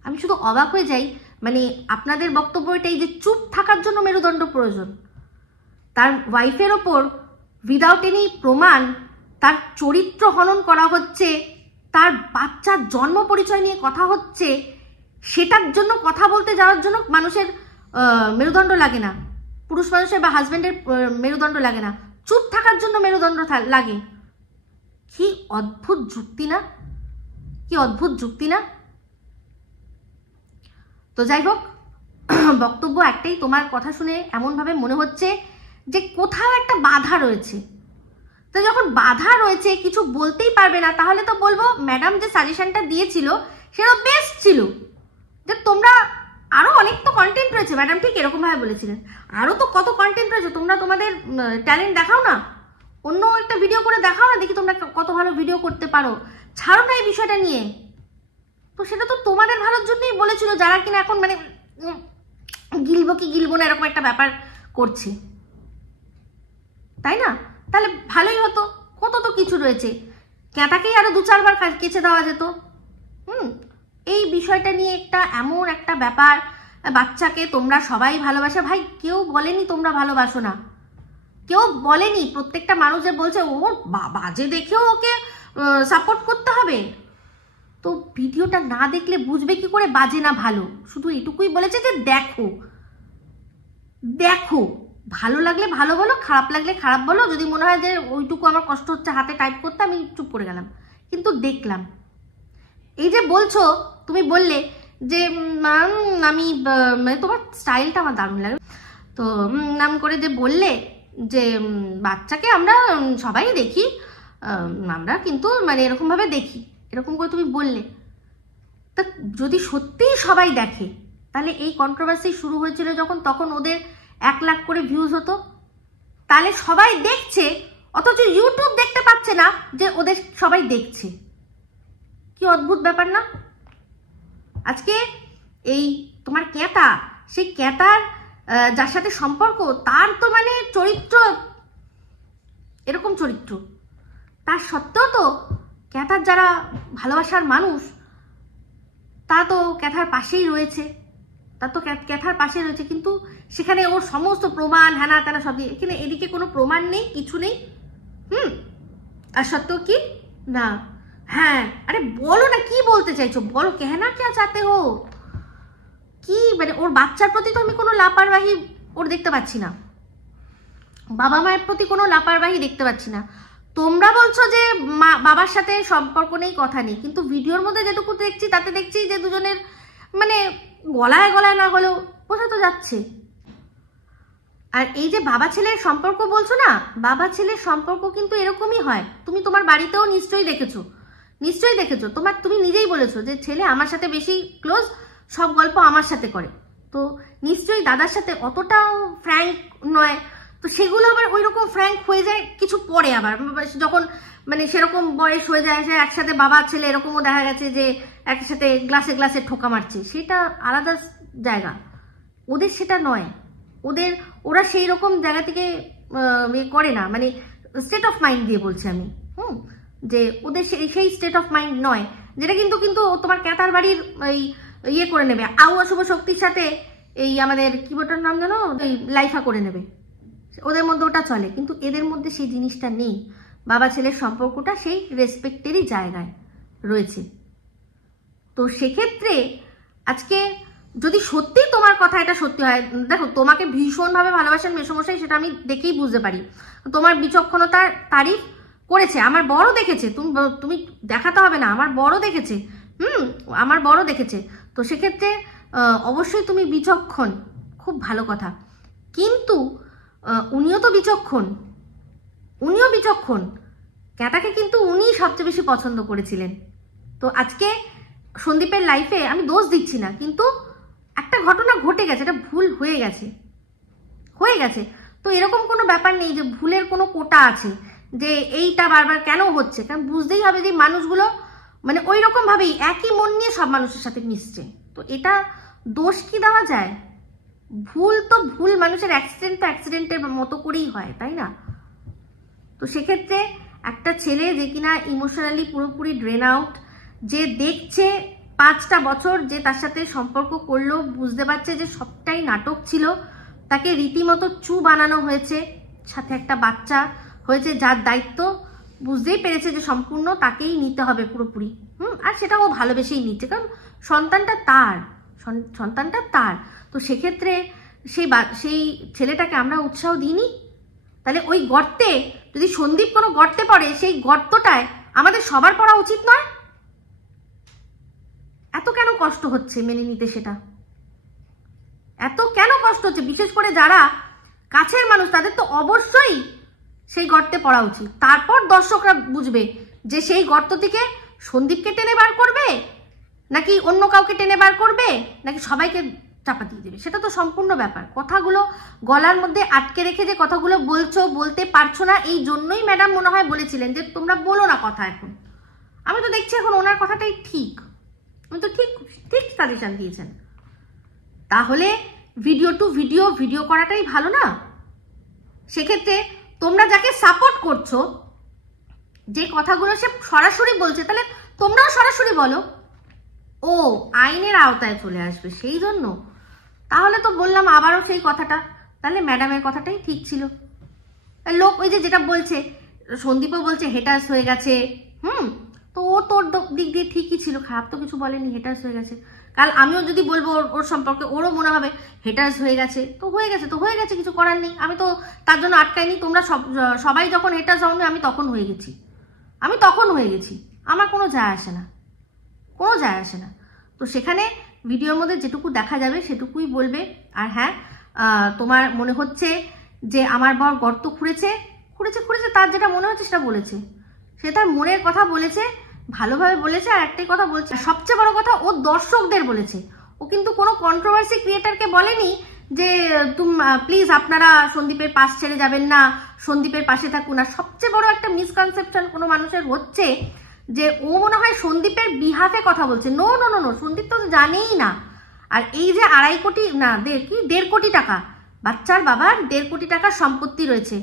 আমি শুধু অবাক হয়ে যাই। মানে আপনাদের বক্তব্য এটাই যে চুপ থাকার জন্য মেরুদণ্ড প্রয়োজন। তার ওয়াইফের ওপর উইদাউট এনি প্রমাণ তার চরিত্র হনন করা হচ্ছে, তার বাচ্চার জন্ম পরিচয় নিয়ে কথা হচ্ছে, সেটার জন্য কথা বলতে যাওয়ার জন্য মানুষের মেরুদণ্ড লাগে না, পুরুষ মানুষের বা হাজব্যান্ডের মেরুদণ্ড লাগে না, চুপ থাকার জন্য মেরুদণ্ড লাগে। কি অদ্ভুত যুক্তি না, কি অদ্ভুত যুক্তি না। তো যাই হোক, বক্তব্য একটাই, তোমার কথা শুনে এমনভাবে মনে হচ্ছে যে কোথাও একটা বাধা রয়েছে। তো যখন বাধা রয়েছে, কিছু বলতেই পারবে না, তাহলে তো বলবো ম্যাডাম যে সাজেশনটা দিয়েছিল সেটা বেস্ট ছিল, যে তোমরা আরো অনেক তো কন্টেন্ট রয়েছে, ম্যাডাম ঠিক এরকম ভাবে বলেছিলেন, আরো তো কত কন্টেন্ট রয়েছে, তোমরা তোমাদের ট্যালেন্ট দেখাও না, অন্য একটা ভিডিও করে দেখাও না, দেখি তোমরা কত ভালো ভিডিও করতে পারো, ছাড়ো না এই বিষয়টা নিয়ে। তো সেটা তো তোমাদের ভালোর জন্যই বলেছিল, যারা কিনা এখন মানে গিলবো কি গিলবো না এরকম একটা ব্যাপার করছে, তাই না? তাহলে ভালোই হতো, কত তো কিছু রয়েছে, ক্যাঁটাকেই আরো 2-4 বার কেচে দেওয়া যেত। এই বিষয়টা নিয়ে একটা এমন একটা ব্যাপার, বাচ্চাকে তোমরা সবাই ভালোবাসে, ভাই কেউ বলেনি তোমরা ভালোবাসো না, কেউ বলেনি, প্রত্যেকটা মানুষ যে বলছে ও বাজে দেখেও ওকে সাপোর্ট করতে হবে, তো ভিডিওটা না দেখলে বুঝবে কি করে বাজে না ভালো? শুধু এটুকুই বলেছে যে দেখো দেখো, ভালো লাগলে ভালো বলো, খারাপ লাগলে খারাপ বলো, যদি মনে হয় যে ওইটুকু আমার কষ্ট হচ্ছে হাতে টাইপ করতে, আমি চুপ করে গেলাম, কিন্তু দেখলাম। এই যে বলছো, তুমি বললে যে আমি মানে তোমার স্টাইলটা আমার দারুণ লাগে, তো নাম করে যে বললে যে বাচ্চাকে আমরা সবাই দেখি, আমরা কিন্তু মানে এরকমভাবে দেখি, এরকম করে তুমি বললে। তা যদি সত্যিই সবাই দেখে, তাহলে এই কন্ট্রোভার্সি শুরু হয়েছিল যখন, তখন ওদের 1 লাখ করে ভিউজ হতো, তাহলে সবাই দেখছে, অথচ ইউটিউব দেখতে পাচ্ছে না যে ওদের সবাই দেখছে। কি অদ্ভুত ব্যাপার না? আজকে এই তোমার ক্যাঁতা, সেই ক্যাঁতার যার সাথে সম্পর্ক, তার তো মানে চরিত্র এরকম চরিত্র, তার সত্ত্বেও তো ক্যাঁতার যারা ভালোবাসার মানুষ, তা তো ক্যাথার পাশেই রয়েছে, তা তো ক্যাথার পাশে রয়েছে, কিন্তু সেখানে ওর সমস্ত প্রমাণ হ্যানা ত্যানা সব, এখানে এদিকে কোনো প্রমাণ নেই, কিছু নেই। আর সত্ত্বেও কি না, হ্যাঁ আরে বলো না, কি বলতে চাইছো বলো, কেনা কে চাতে হো, কি মানে ওর বাচ্চার প্রতি তো আমি কোনো লাপারবাহি ওর দেখতে পাচ্ছি না, বাবা মায়ের প্রতি কোনো লাপারবাহি দেখতে পাচ্ছি না। তোমরা বলছো যে বাবার সাথে সম্পর্ক নেই, কথা নেই, কিন্তু ভিডিওর মধ্যে যেটুকু দেখছি তাতে দেখছি যে দুজনের মানে গলায় গলায় না হলেও বোঝা তো যাচ্ছে। আর এই যে বাবা ছেলের সম্পর্ক বলছো না, বাবা ছেলের সম্পর্ক কিন্তু এরকমই হয়, তুমি তোমার বাড়িতেও নিশ্চয়ই দেখেছো, নিশ্চয়ই দেখেছো, তুমি নিজেই বলেছো যে ছেলে আমার সাথে বেশি ক্লোজ, সব গল্প আমার সাথে করে, তো নিশ্চয়ই দাদার সাথে অতটাও ফ্র্যাঙ্ক নয়, তো সেগুলো আবার ওই রকম ফ্র্যাঙ্ক হয়ে যায় কিছু পরে, আবার যখন মানে সেরকম বয়স হয়ে যায় যে একসাথে বাবা ছেলে এরকমও দেখা গেছে যে একসাথে গ্লাসে গ্লাসে ঠোকা মারছে, সেটা আলাদা জায়গা, ওদের সেটা নয়, ওরা সেই রকম জায়গা থেকে করে না, মানে স্টেট অফ মাইন্ড দিয়ে বলছি আমি, যে ওদের সেই স্টেট অফ মাইন্ড নয়, যেটা কিন্তু তোমার ক্যাতার বাড়ির এই ইয়ে করে নেবে, আউ অশুভ শক্তির সাথে এই আমাদের কিবোর্ডটার নাম জানো, এই লাইফা করে নেবে, ওদের মধ্যে ওটা চলে, কিন্তু এদের মধ্যে সেই জিনিসটা নেই, বাবা ছেলের সম্পর্কটা সেই রেসপেক্টেরই জায়গায় রয়েছে। তো সেক্ষেত্রে আজকে যদি সত্যি তোমার কথা এটা সত্যি হয়, দেখো তোমাকে ভীষণভাবে ভালোবাসেন মেসোমশাই, সেটা আমি দেখেই বুঝতে পারি, তোমার বিচক্ষণতার তারিফ করেছে, আমার বড় দেখেছে, তুমি দেখাতে হবে না, আমার বড় দেখেছে, আমার বড় দেখেছে, তো সেক্ষেত্রে অবশ্যই তুমি বিচক্ষণ, খুব ভালো কথা, কিন্তু উনিও তো বিচক্ষণ, উনিও বিচক্ষণ, ক্যাটাকে কিন্তু উনি সবচেয়ে বেশি পছন্দ করেছিলেন। তো আজকে সন্দীপের লাইফে আমি দোষ দিচ্ছি না, কিন্তু একটা ঘটনা ঘটে গেছে, এটা ভুল হয়ে গেছে, তো এরকম কোনো ব্যাপার নেই যে ভুলের কোনো কোটা আছে যে এইটা বারবার কেন হচ্ছে, কারণ বুঝতেই হবে যে মানুষগুলো মানে ওই রকম ভাবেই একই মন নিয়ে সব মানুষের সাথে মিশছে, তো এটা দোষ কি দেওয়া যায়? ভুল তো ভুল, মানুষের অ্যাক্সিডেন্ট তো অ্যাক্সিডেন্টের মতো করেই হয়, তাই না? তো সেক্ষেত্রে একটা ছেলে যে কিনা ইমোশনালি পুরোপুরি ড্রেন আউট, যে দেখছে 5টা বছর যে তার সাথে সম্পর্ক করলো, বুঝতে পারছে যে সবটাই নাটক ছিল, তাকে রীতিমতো চু বানানো হয়েছে, সাথে একটা বাচ্চা হয়েছে যার দায়িত্ব বুঝতেই পেরেছে যে সম্পূর্ণ তাকেই নিতে হবে পুরোপুরি। আর সেটা ও ভালোবেসেই নিচ্ছে, কারণ সন্তানটা তার। তো সেক্ষেত্রে সেই ছেলেটাকে আমরা উৎসাহ দিইনি? তাহলে ওই গর্তে যদি সন্দীপ কোনো গর্তে পড়ে, সেই গর্তটায় আমাদের সবার পড়া উচিত নয়? এত কেন কষ্ট হচ্ছে মেনে নিতে? সেটা এত কেন কষ্ট হচ্ছে? বিশেষ করে যারা কাছের মানুষ, তাদের তো অবশ্যই সেই গর্তে পড়া উচিত। তারপর দর্শকরা বুঝবে যে সেই গর্ত থেকে সন্দীপকে টেনে বার করবে, নাকি অন্য কাউকে টেনে বার করবে, নাকি সবাইকে চাপা দিয়ে দেবে। সেটা তো সম্পূর্ণ ব্যাপার। কথাগুলো গলার মধ্যে আটকে রেখে যে কথাগুলো বলতে পারছো না, এই জন্যই ম্যাডাম মনে হয় বলেছিলেন যে তোমরা বলো না কথা। এখন আমি তো দেখছি এখন ওনার কথাটাই ঠিক, উনি তো ঠিক সাজেশন দিয়েছেন। তাহলে ভিডিও করাটাই ভালো না? সেক্ষেত্রে তোমরা যাকে সাপোর্ট করছো, যে কথাগুলো সে সরাসরি বলছে, তাহলে তোমরাও সরাসরি বলো। ও আইনের আওতায় চলে আসবে সেই জন্য? তাহলে তো বললাম আবারও সেই কথাটা, তাহলে ম্যাডামের কথাটাই ঠিক ছিল। লোক ওই যেটা বলছে, সন্দীপও বলছে হেটার্স হয়ে গেছে, তো ও তোর দিক দিয়ে ঠিকই ছিল, খারাপ তো কিছু বলেনি, হেটার্স হয়ে গেছে। কাল আমিও যদি বলবো ওর সম্পর্কে, ওরও মনে হবে হেটার্স হয়ে গেছে, তো হয়ে গেছে, কিছু করার নেই। আমি তো তার জন্য আটকাইনি। তোমরা সবাই যখন হেটার্স হওনি, আমি তখন হয়ে গেছি। আমার কোনো যায় আসে না। তো সেখানে ভিডিওর মধ্যে যেটুকু দেখা যাবে সেটুকুই বলবে। আর হ্যাঁ, তোমার মনে হচ্ছে যে আমার বর গর্ত খুঁড়েছে, তার যেটা মনে হচ্ছে সেটা বলেছে, সে তার মনের কথা বলেছে, ভালোভাবে বলেছে। আর একটাই কথা বলছে, সবচেয়ে বড় কথা, ও দর্শকদের বলেছে। ও কিন্তু কোনো কন্ট্রোভার্সি ক্রিয়েটারকে বলেনি যে প্লিজ আপনারা সন্দীপের পাশ ছেড়ে যাবেন না, সন্দীপের পাশে থাকুন। আর সবচেয়ে বড় একটা মিসকনসেপশন কোনো মানুষের হচ্ছে যে ও মনে হয় সন্দীপের বিহাফে কথা বলছে। নো, সন্দীপ তো জানেই না। আর এই যে 2.5 কোটি না 1.5 কোটি টাকা, বাচ্চার বাবার 1.5 কোটি টাকার সম্পত্তি রয়েছে,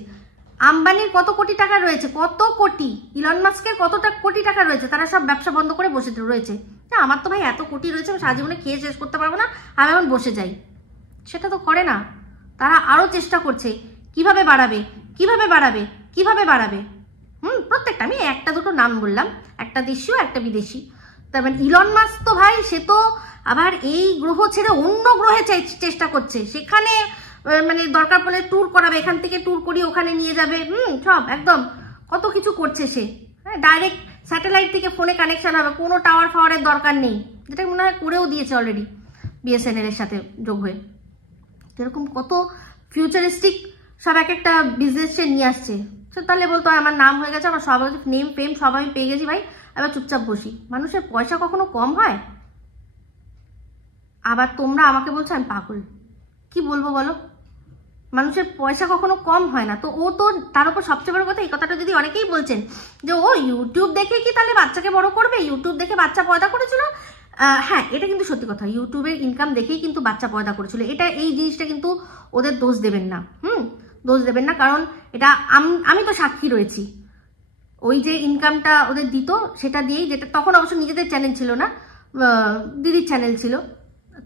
আম্বানির কত কোটি টাকা রয়েছে, কত কোটি, ইলন মাস্কের কতটা কোটি টাকা রয়েছে, তারা সব ব্যবসা বন্ধ করে বসে রয়েছে। আমার তো ভাই এত কোটি রয়েছে, আমি সারা জীবনে খেয়ে শেষ করতে পারবো না, আমি এখন বসে যাই। সেটা তো করে না, তারা আরো চেষ্টা করছে কিভাবে বাড়াবে। প্রত্যেকটা, আমি একটা দুটো নাম বললাম, একটা দেশীয় একটা বিদেশি। তার মানে ইলন মাস্ক তো ভাই, সে তো আবার এই গ্রহ ছেড়ে অন্য গ্রহে চেষ্টা করছে, সেখানে মানে দরকার পড়লে ট্যুর করাবে, এখান থেকে ট্যুর করিয়ে ওখানে নিয়ে যাবে, সব একদম কত কিছু করছে সে। হ্যাঁ, ডাইরেক্ট স্যাটেলাইট থেকে ফোনে কানেকশন হবে, কোনো টাওয়ার ফাওয়ারের দরকার নেই, যেটা মনে হয় করেও দিয়েছে অলরেডি বিএসএনএল এর সাথে যোগ হয়ে। এরকম কত ফিউচারিস্টিক সব একটা বিজনেস সে নিয়ে আসছে। তাহলে বলতো আমার নাম হয়ে গেছে, আমার সব নেম ফেম সব আমি পেয়ে গেছি ভাই, এবার চুপচাপ বসি। মানুষের পয়সা কখনো কম হয়? আবার তোমরা আমাকে বলছো আমি পাগল, কি বলবো বলো? মানুষের পয়সা কখনো কম হয় না। তো ও তো তার উপর সবচেয়ে বড় কথা, এই কথাটা যদি অনেকেই বলছেন যে ও ইউটিউব দেখে কি তাহলে বাচ্চাকে বড় করবে, ইউটিউব দেখে বাচ্চা পয়দা করেছিল। হ্যাঁ, এটা কিন্তু সত্যি কথা, ইউটিউবের ইনকাম দেখেই কিন্তু বাচ্চা পয়দা করেছিল। এই জিনিসটা কিন্তু ওদের দোষ দেবেন না, কারণ এটা আমি তো সাক্ষী রয়েছি। ওই যে ইনকামটা ওদের দিত, সেটা দিয়েই, যেটা তখন অবশ্য নিজেদের চ্যানেল ছিল না, দিদির চ্যানেল ছিল,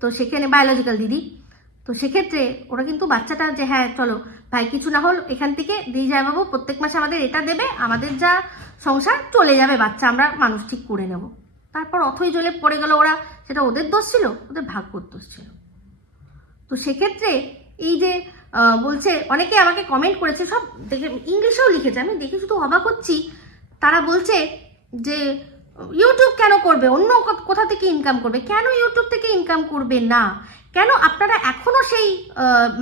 তো সেখানে বায়োলজিক্যাল দিদি। তো সেক্ষেত্রে ওরা কিন্তু বাচ্চাটা যে হ্যাঁ চলো ভাই কিছু না হল এখান থেকে দিয়ে যায় বাবু, প্রত্যেক মাসে আমাদের এটা দেবে, আমাদের যা সংসার চলে যাবে, বাচ্চা আমরা মানুষ ঠিক করে নেব। তারপর অথই জ্বলে পড়ে গেল ওরা, সেটা ওদের দোষ ছিল, ওদের ভাগ্যর দোষ ছিল। তো সেক্ষেত্রে এই যে বলছে, অনেকে আমাকে কমেন্ট করেছে, সব দেখে ইংলিশেও লিখেছে, আমি দেখে শুধু অবাক হচ্ছি। তারা বলছে যে ইউটিউব কেন করবে, অন্য কোথা থেকে ইনকাম করবে, কেন ইউটিউব থেকে ইনকাম করবে না? কেন আপনারা এখনো সেই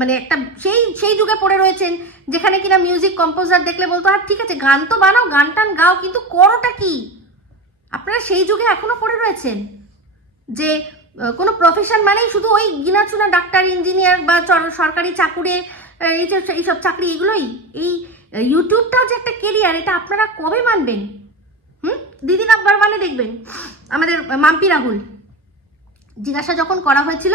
মানে একটা সেই যুগে পড়ে রয়েছেন যেখানে কিনা মিউজিক কম্পোজার দেখলে বলতো আর ঠিক আছে গান তো বানাও, গান টান গাও, কিন্তু করোটা কি? আপনারা সেই যুগে এখনো পড়ে রয়েছেন যে কোনো প্রফেশন মানেই শুধু ওই গিনাচুনা ডাক্তার, ইঞ্জিনিয়ার বা সরকারি চাকুরে, এইসব চাকরি, এগুলোই। এই ইউটিউবটা যে একটা কেরিয়ার, এটা আপনারা কবে মানবেন? দিদি নাম্বার মানে দেখবেন আমাদের মাম্পি রাহুল জিজ্ঞাসা যখন করা হয়েছিল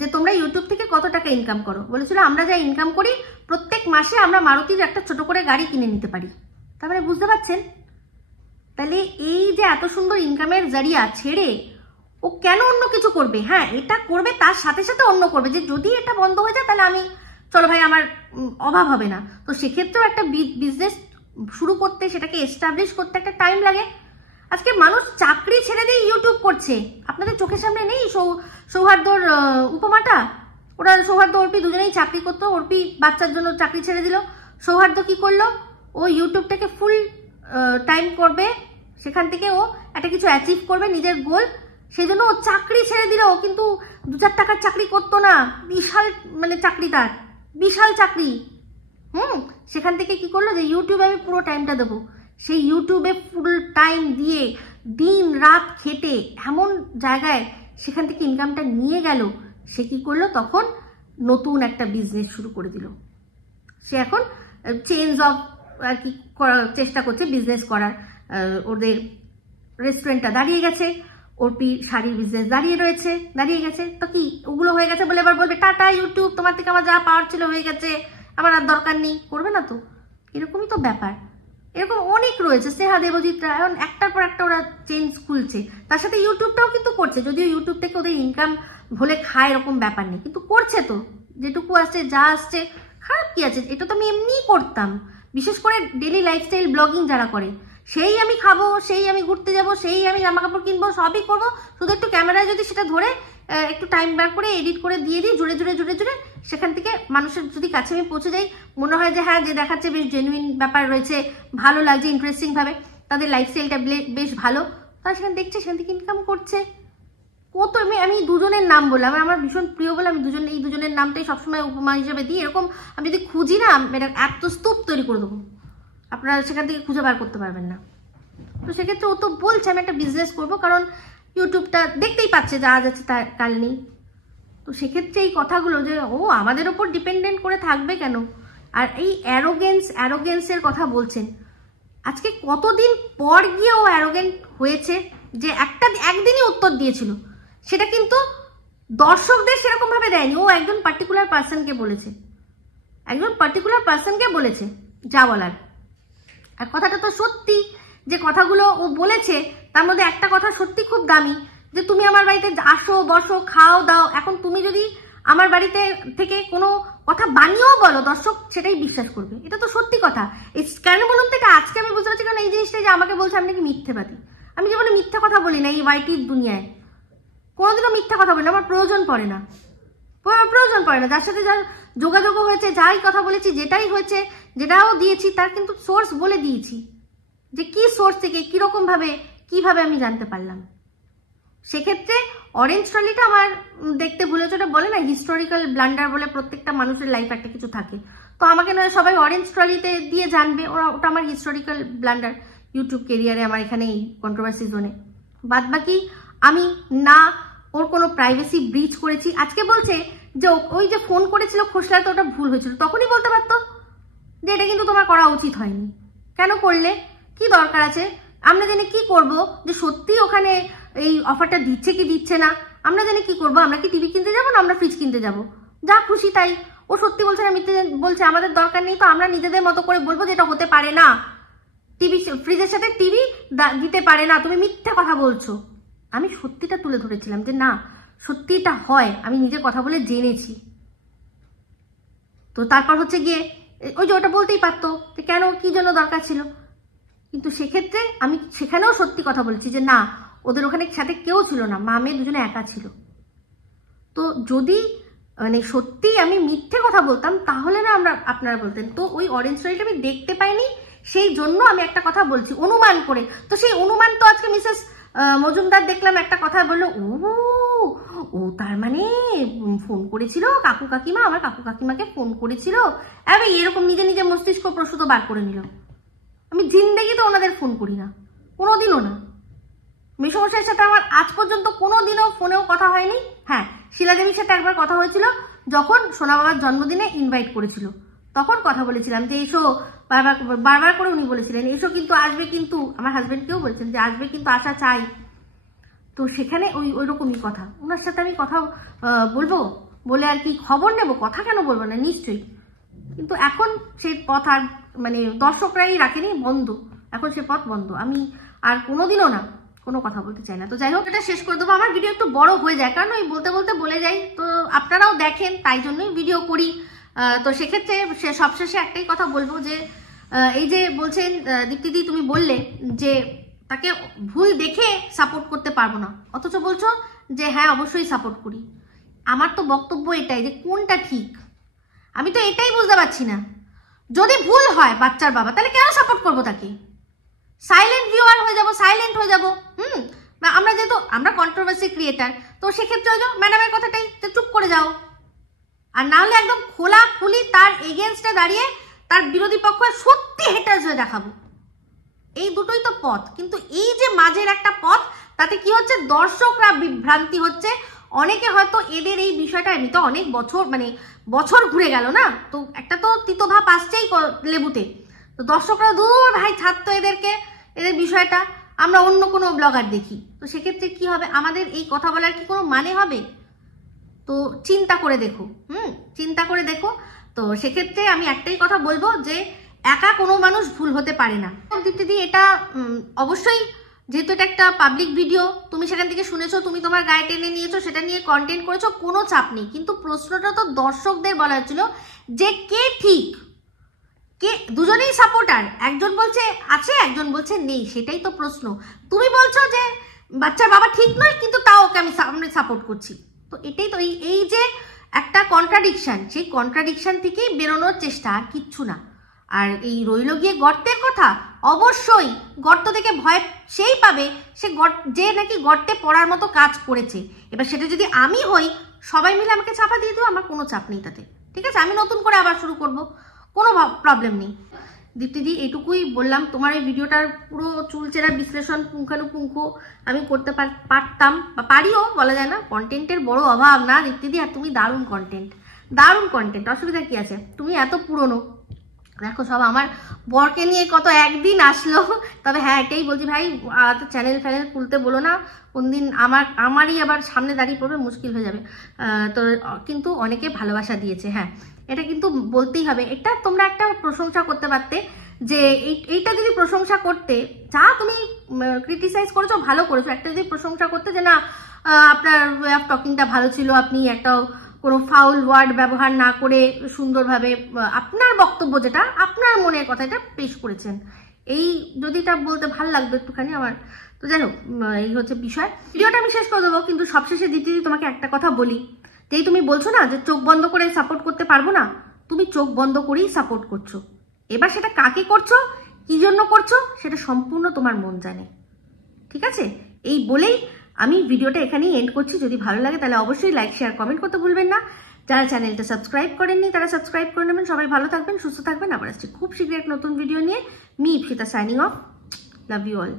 যে তোমরা ইউটিউব থেকে কত টাকা ইনকাম করো, বলেছিল আমরা যা ইনকাম করি প্রত্যেক মাসে আমরা মারুতির একটা ছোট করে গাড়ি কিনে নিতে পারি। তারপরে বুঝতে পারছেন? তাহলে এই যে এত সুন্দর ইনকামের জারিয়া ছেড়ে ও কেন অন্য কিছু করবে? হ্যাঁ, এটা করবে, তার সাথে সাথে অন্য করবে, যে যদি এটা বন্ধ হয়ে যায় তাহলে আমি, চলো ভাই, আমার অভাব হবে না। তো সেক্ষেত্রেও একটা বিজনেস শুরু করতে, সেটাকে এস্টাবলিশ করতে একটা টাইম লাগে। আজকে মানুষ চাকরি ছেড়ে দিয়ে ইউটিউব করছে। আপনাদের চোখের সামনে নেই সৌহার্দ্যর উপমাটা? ওরা সৌহার্দ্য অর্পি দুজনেই চাকরি করতো। অর্পি বাচ্চার জন্য চাকরি ছেড়ে দিল। সৌহার্দ্য কি করলো? ও ইউটিউবটাকে ফুল টাইম করবে, সেখান থেকে ও একটা কিছু অ্যাচিভ করবে, নিজের গোল, সেই জন্য ও চাকরি ছেড়ে দিল। কিন্তু 2-4 টাকার চাকরি করতো না, বিশাল চাকরি, তার বিশাল চাকরি। সেখান থেকে কি করলো, যে ইউটিউবে আমি পুরো টাইমটা দেবো। সেই ইউটিউবে ফুল টাইম দিয়ে দিন রাত খেটে এমন জায়গায় সেখান থেকে ইনকামটা নিয়ে গেল। সে কি করলো, তখন নতুন একটা বিজনেস শুরু করে দিল। সে এখন চেঞ্জ অফ আর কি করার চেষ্টা করছে, বিজনেস করার। ওদের রেস্টুরেন্টটা দাঁড়িয়ে গেছে, অর্পি শাড়ির বিজনেস দাঁড়িয়ে গেছে। তো কি ওগুলো হয়ে গেছে বলে এবার বলবে টাটা ইউটিউব, তোমার থেকে আমার যা পাওয়ার ছিল হয়ে গেছে, আমার আর দরকার নেই? করবে না তো? এরকমই তো ব্যাপার। এরকম অনেক রয়েছে। স্নেহা দেবজিৎরা এখন একটার পর একটা ওরা চেঞ্জ খুলছে, তার সাথে ইউটিউবটাও কিন্তু করছে। যদিও ইউটিউব থেকে ওদের ইনকাম হলে খায় এরকম ব্যাপার নেই, কিন্তু করছে তো, যেটুকু আসছে, যা আসছে, খারাপ কি আছে? এটা তো আমি এমনিই করতাম। বিশেষ করে ডেলি লাইফস্টাইল ব্লগিং যারা করে, সেই আমি খাবো, সেই আমি ঘুরতে যাব, সেই আমি জামা কাপড় কিনবো, সবই করবো। শুধু একটু ক্যামেরায় যদি সেটা ধরে একটু টাইম বার করে এডিট করে দিয়ে দিই, জুড়ে জুড়ে সেখান থেকে মানুষের যদি কাছে আমি পৌঁছে যাই, মনে হয় যে হ্যাঁ, যে দেখাচ্ছে বেশ জেনুইন ব্যাপার রয়েছে, ভালো লাগছে, ইন্টারেস্টিং ভাবে, তাদের লাইফস্টাইলটা বেশ ভালো, তারা সেখানে দেখছে, সেখান থেকে ইনকাম করছে। কত আমি দুজনের নাম বললাম, আমার ভীষণ প্রিয় বলে আমি এই দুজনের নামটাই সবসময় উপমা হিসেবে দিই। এরকম আমি যদি খুঁজি না, এটা এত স্তূপ তৈরি করে দেবো, আপনারা সেখান থেকে খুঁজে বার করতে পারবেন না। তো সেক্ষেত্রে ও তো বলছে আমি একটা বিজনেস করবো, কারণ ইউটিউবটা দেখতেই পাচ্ছে যা যাচ্ছে তার কাল নেই। তো সেক্ষেত্রে এই কথাগুলো যে ও আমাদের ওপর ডিপেন্ডেন্ট করে থাকবে কেন, আর এই অ্যারোগেন্সের কথা বলছেন, আজকে কতদিন পর গিয়ে ও অ্যারোগেন্ট হয়েছে, যে একদিনই উত্তর দিয়েছিল, সেটা কিন্তু দর্শকদের সেরকম ভাবে দেয়নি। ও একজন পার্টিকুলার পার্সনকে বলেছে যা বলার। আর কথাটা তো সত্যি, যে কথাগুলো ও বলেছে তার মধ্যে একটা কথা সত্যি খুব দামি, যে তুমি আমার বাড়িতে আসো, বসো, খাও দাও, এখন তুমি যদি আমার বাড়িতে থেকে কোনো কথা বানিয়েও বলো, দর্শক সেটাই বিশ্বাস করবে। এটা তো সত্যি কথা। কেন বলুন তো? এটা আজকে আমি বুঝতে পারছি, কারণ এই জিনিসটা যে আমাকে বলছে আমি নাকি মিথ্যেবাদী। আমি যেমন মিথ্যা কথা বলি না এই ওয়াইটির দুনিয়ায়, কোনোদিনও মিথ্যা কথা বলি না, আমার প্রয়োজন পড়ে না। যার সাথে যার যোগাযোগও হয়েছে, যাই কথা বলেছি, যেটাই হয়েছে, যেটাও দিয়েছি, তার কিন্তু সোর্স বলে দিয়েছি, যে কি সোর্স থেকে, কিরকম ভাবে, কিভাবে আমি জানতে পারলাম। সেক্ষেত্রে অরেঞ্জ ট্রলিটা আমার দেখতে ভুলেছে, ওটা বলে না হিস্টোরিক্যাল ব্লান্ডার বলে, প্রত্যেকটা মানুষের লাইফ একটা কিছু থাকে। তো আমাকে নয় সবাই অরেঞ্জ ট্রলিতে দিয়ে জানবে, ওটা আমার হিস্টোরিক্যাল ব্লান্ডার ইউটিউব কেরিয়ারে, আমার এখানে এই কন্ট্রোভার্সি জোনে। বাদ বাকি আমি না ওর কোনো প্রাইভেসি ব্রিচ করেছি। আজকে বলছে যে ওই যে ফোন করেছিল খোসলাতে, ওটা ভুল হয়েছিল, তখনই বলতে পারতো যে এটা কিন্তু তোমার করা উচিত হয়নি, কেন করলে, কি দরকার আছে? আমরা জানি কি করব, যে সত্যি ওখানে এই অফারটা দিচ্ছে কি দিচ্ছে না, আমরা জানি কি করব। আমরা কি টিভি কিনতে যাবো না আমরা ফ্রিজ কিনতে যাব, যা খুশি তাই। ও সত্যি বলছে না মিথ্যে বলছে, আমাদের দরকার নেই, তো আমরা নিজেদের মতো করে বলবো যে এটা হতে পারে না, টিভি ফ্রিজের সাথে টিভি দিতে পারে না, তুমি মিথ্যে কথা বলছো। আমি সত্যিটা তুলে ধরেছিলাম যে না, সত্যিটা হয়, আমি নিজে কথা বলে জেনেছি। তো তারপর হচ্ছে গিয়ে ওই যে ওটা বলতেই পারতো যে কেন, কি জন্য দরকার ছিল। কিন্তু সেক্ষেত্রে আমি সেখানেও সত্যি কথা বলেছি যে না, ওদের ওখানে সাথে কেউ ছিল না, মা মেয়ে দুজনে একা ছিল। তো যদি সত্যি আমি মিথ্যে কথা বলতাম তাহলে না আপনারা বলতেন। তো ওই অরেঞ্জ স্টোরিটা আমি দেখতে পাইনি, সেই জন্য আমি একটা কথা বলছি অনুমান করে। তো সেই অনুমান তো আজকে মিসেস মজুমদার দেখলাম একটা কথা বললো, ও তার মানে ফোন করেছিল কাকু কাকিমা, আমার কাকু কাকিমাকে ফোন করেছিল, এরকম নিজে নিজে মস্তিষ্ক প্রসূত বার করে নিল। আমি জিন্দেগিতে ওনাদের ফোন করি না, কোনোদিনও না। মেসমশাইয়ের সাথে আমার আজ পর্যন্ত কোনোদিনও ফোনেও কথা হয়নি। হ্যাঁ, শিলাদেবীর সাথে একবার কথা হয়েছিল, যখন সোনা বাবার জন্মদিনে ইনভাইট করেছিল, তখন কথা বলেছিলাম যে এসো, বারবার করে উনি বলেছিলেন এসো, কিন্তু আসবে, কিন্তু আমার হাজবেন্ডকেও বলেছেন যে আসবে, কিন্তু আসা চাই। তো সেখানে ওই রকমই কথা, ওনার সাথে আমি কথা বলবো বলে আর কি খবর নেব, কথা কেন বলবো না, নিশ্চয়ই। কিন্তু এখন সেই পথ আর মানে দর্শকরাই রাখেনি, বন্ধ, এখন সে পথ বন্ধ। আমি আর কোনোদিনও না কোনো কথা বলতে চাই না। তো যাই হোক, এটা শেষ করে দেবো। আমার ভিডিও একটু বড় হয়ে যায়, কারণ ওই বলতে বলতে বলে যাই, তো আপনারাও দেখেন, তাই জন্যই ভিডিও করি। তো সেক্ষেত্রে সবশেষে একটাই কথা বলবো যে এই যে বলছেন দীপ্তিদি, তুমি বললে যে তাকে ভুল দেখে সাপোর্ট করতে পারবো না, অথচ বলছো যে হ্যাঁ অবশ্যই সাপোর্ট করি। আমার তো বক্তব্য এটাই যে কোনটা ঠিক, আমি তো এটাই বুঝতে পারছি না। যদি ভুল হয় বাচ্চার বাবা, তাহলে কেন সাপোর্ট করবো তাকে? সাইলেন্ট ভিউয়ার হয়ে যাব, সাইলেন্ট হয়ে যাব। আমরা যেহেতু আমরা কন্ট্রোভার্সি ক্রিয়েটার, তো সেক্ষেত্রে ওই যে ম্যাডামের কথাটাই, চুপ করে যাও। আর না হলে একদম খোলাখুলি তার এগেনস্টে দাঁড়িয়ে তার বিরোধী পক্ষ সত্যি হেটার্স হয়ে দেখাবো। এই দুটোই তো পথ, কিন্তু এই যে মাঝের একটা পথ, তাতে কি হচ্ছে, দর্শকরা বিভ্রান্তি হচ্ছে। অনেকে হয়তো এদের এই বিষয়টা, এমনি তো অনেক বছর মানে বছর ঘুরে গেল না, তো একটা তো তিতভাব আসছেই লেবুতে। তো দর্শকরা দূর ভাই, ছাড়তো এদেরকে, এদের বিষয়টা, আমরা অন্য কোনো ব্লগার দেখি। তো সেক্ষেত্রে কি হবে, আমাদের এই কথা বলার কি কোনো মানে হবে? তো চিন্তা করে দেখো, চিন্তা করে দেখো। তো সেক্ষেত্রে আমি একটাই কথা বলবো যে একা কোনো মানুষ ভুল হতে পারে না। দীপ্তিদি, এটা অবশ্যই যেহেতু এটা একটা পাবলিক ভিডিও, তুমি সেখান থেকে শুনেছো, তুমি তোমার গায়ে টেনে নিয়েছো, সেটা নিয়ে কন্টেন্ট করেছো, কোনো চাপ নেই। কিন্তু প্রশ্নটা তো দর্শকদের বলা হচ্ছিল যে কে ঠিক, কে, দুজনেই সাপোর্টার, একজন বলছে আছে, একজন বলছে নেই, সেটাই তো প্রশ্ন। তুমি বলছো যে বাচ্চার বাবা ঠিক নয়, কিন্তু তাও ওকে আমি সাপোর্ট করছি। তো এটাই তো এই যে একটা কন্ট্রাডিকশন, সেই কন্ট্রাডিকশন থেকেই বেরোনোর চেষ্টা, আর কিচ্ছু না। আর এই রইল গিয়ে গর্তের কথা, অবশ্যই গর্ত থেকে ভয় সেই পাবে যে নাকি গর্তে পড়ার মতো কাজ করেছে। এবার সেটা যদি আমি হই, সবাই মিলে আমাকে চাপা দিয়ে দেবো, আমার কোনো চাপ নেই তাতে, ঠিক আছে? আমি নতুন করে আবার শুরু করব, কোনো প্রবলেম নেই। দীপ্তিদি, এইটুকুই বললাম। তোমার এই ভিডিওটার পুরো চুলচেরা বিশ্লেষণ পুঙ্খানুপুঙ্খ আমি করতে পারতাম, বা পারিও বলা যায় না, কন্টেন্টের বড় অভাব না দীপ্তিদি। আর তুমি দারুণ কন্টেন্ট, অসুবিধা কি আছে? তুমি এত পুরনো, দেখো সব আমার বরকে নিয়ে কত একদিন আসলো। তবে হ্যাঁ, এটাই বলছি ভাই, চ্যানেল ফ্যানেল খুলতে বলো না, কোনদিন আমারই আবার সামনে দাঁড়িয়ে পড়বে, মুশকিল হয়ে যাবে। তো কিন্তু অনেকে ভালোবাসা দিয়েছে, হ্যাঁ এটা কিন্তু বলতেই হবে। এটা তোমরা একটা প্রশংসা করতে পারতে, যে এইটা যদি প্রশংসা করতে, যা তুমি ক্রিটিসাইজ করেছো ভালো করেছো, একটা যদি প্রশংসা করতে যে না আপনার ওয়ে অফ টকিংটা ভালো ছিল, আপনি একটাও কোনো ফাউল ওয়ার্ড ব্যবহার না করে সুন্দরভাবে আপনার বক্তব্য, যেটা আপনার মনের কথা, এটা পেশ করেছেন, এই যদি তা বলতে ভালো লাগবে একটুখানি আমার। তো যাই হোক, এই হচ্ছে বিষয়। ভিডিওটা আমি শেষ করে দেবো, কিন্তু সবশেষে দিদি তোমাকে একটা কথা বলি, যেই তুমি বলছো না যে চোখ বন্ধ করে সাপোর্ট করতে পারবো না, তুমি চোখ বন্ধ করেই সাপোর্ট করছো। এবার সেটা কাকে করছো, কি জন্য করছো, সেটা সম্পূর্ণ তোমার মন জানে, ঠিক আছে? এই বলেই আমি ভিডিওটা এখানেই এন্ড করছি। যদি ভালো লাগে তাহলে অবশ্যই লাইক, শেয়ার, কমেন্ট করতে ভুলবেন না। যারা চ্যানেলটা সাবস্ক্রাইব করেননি তারা সাবস্ক্রাইব করে নেবেন। সবাই ভালো থাকবেন, সুস্থ থাকবেন। আবার আসছি খুব শীঘ্রই এক নতুন ভিডিও নিয়ে। Me Ipsita signing off. Love you all.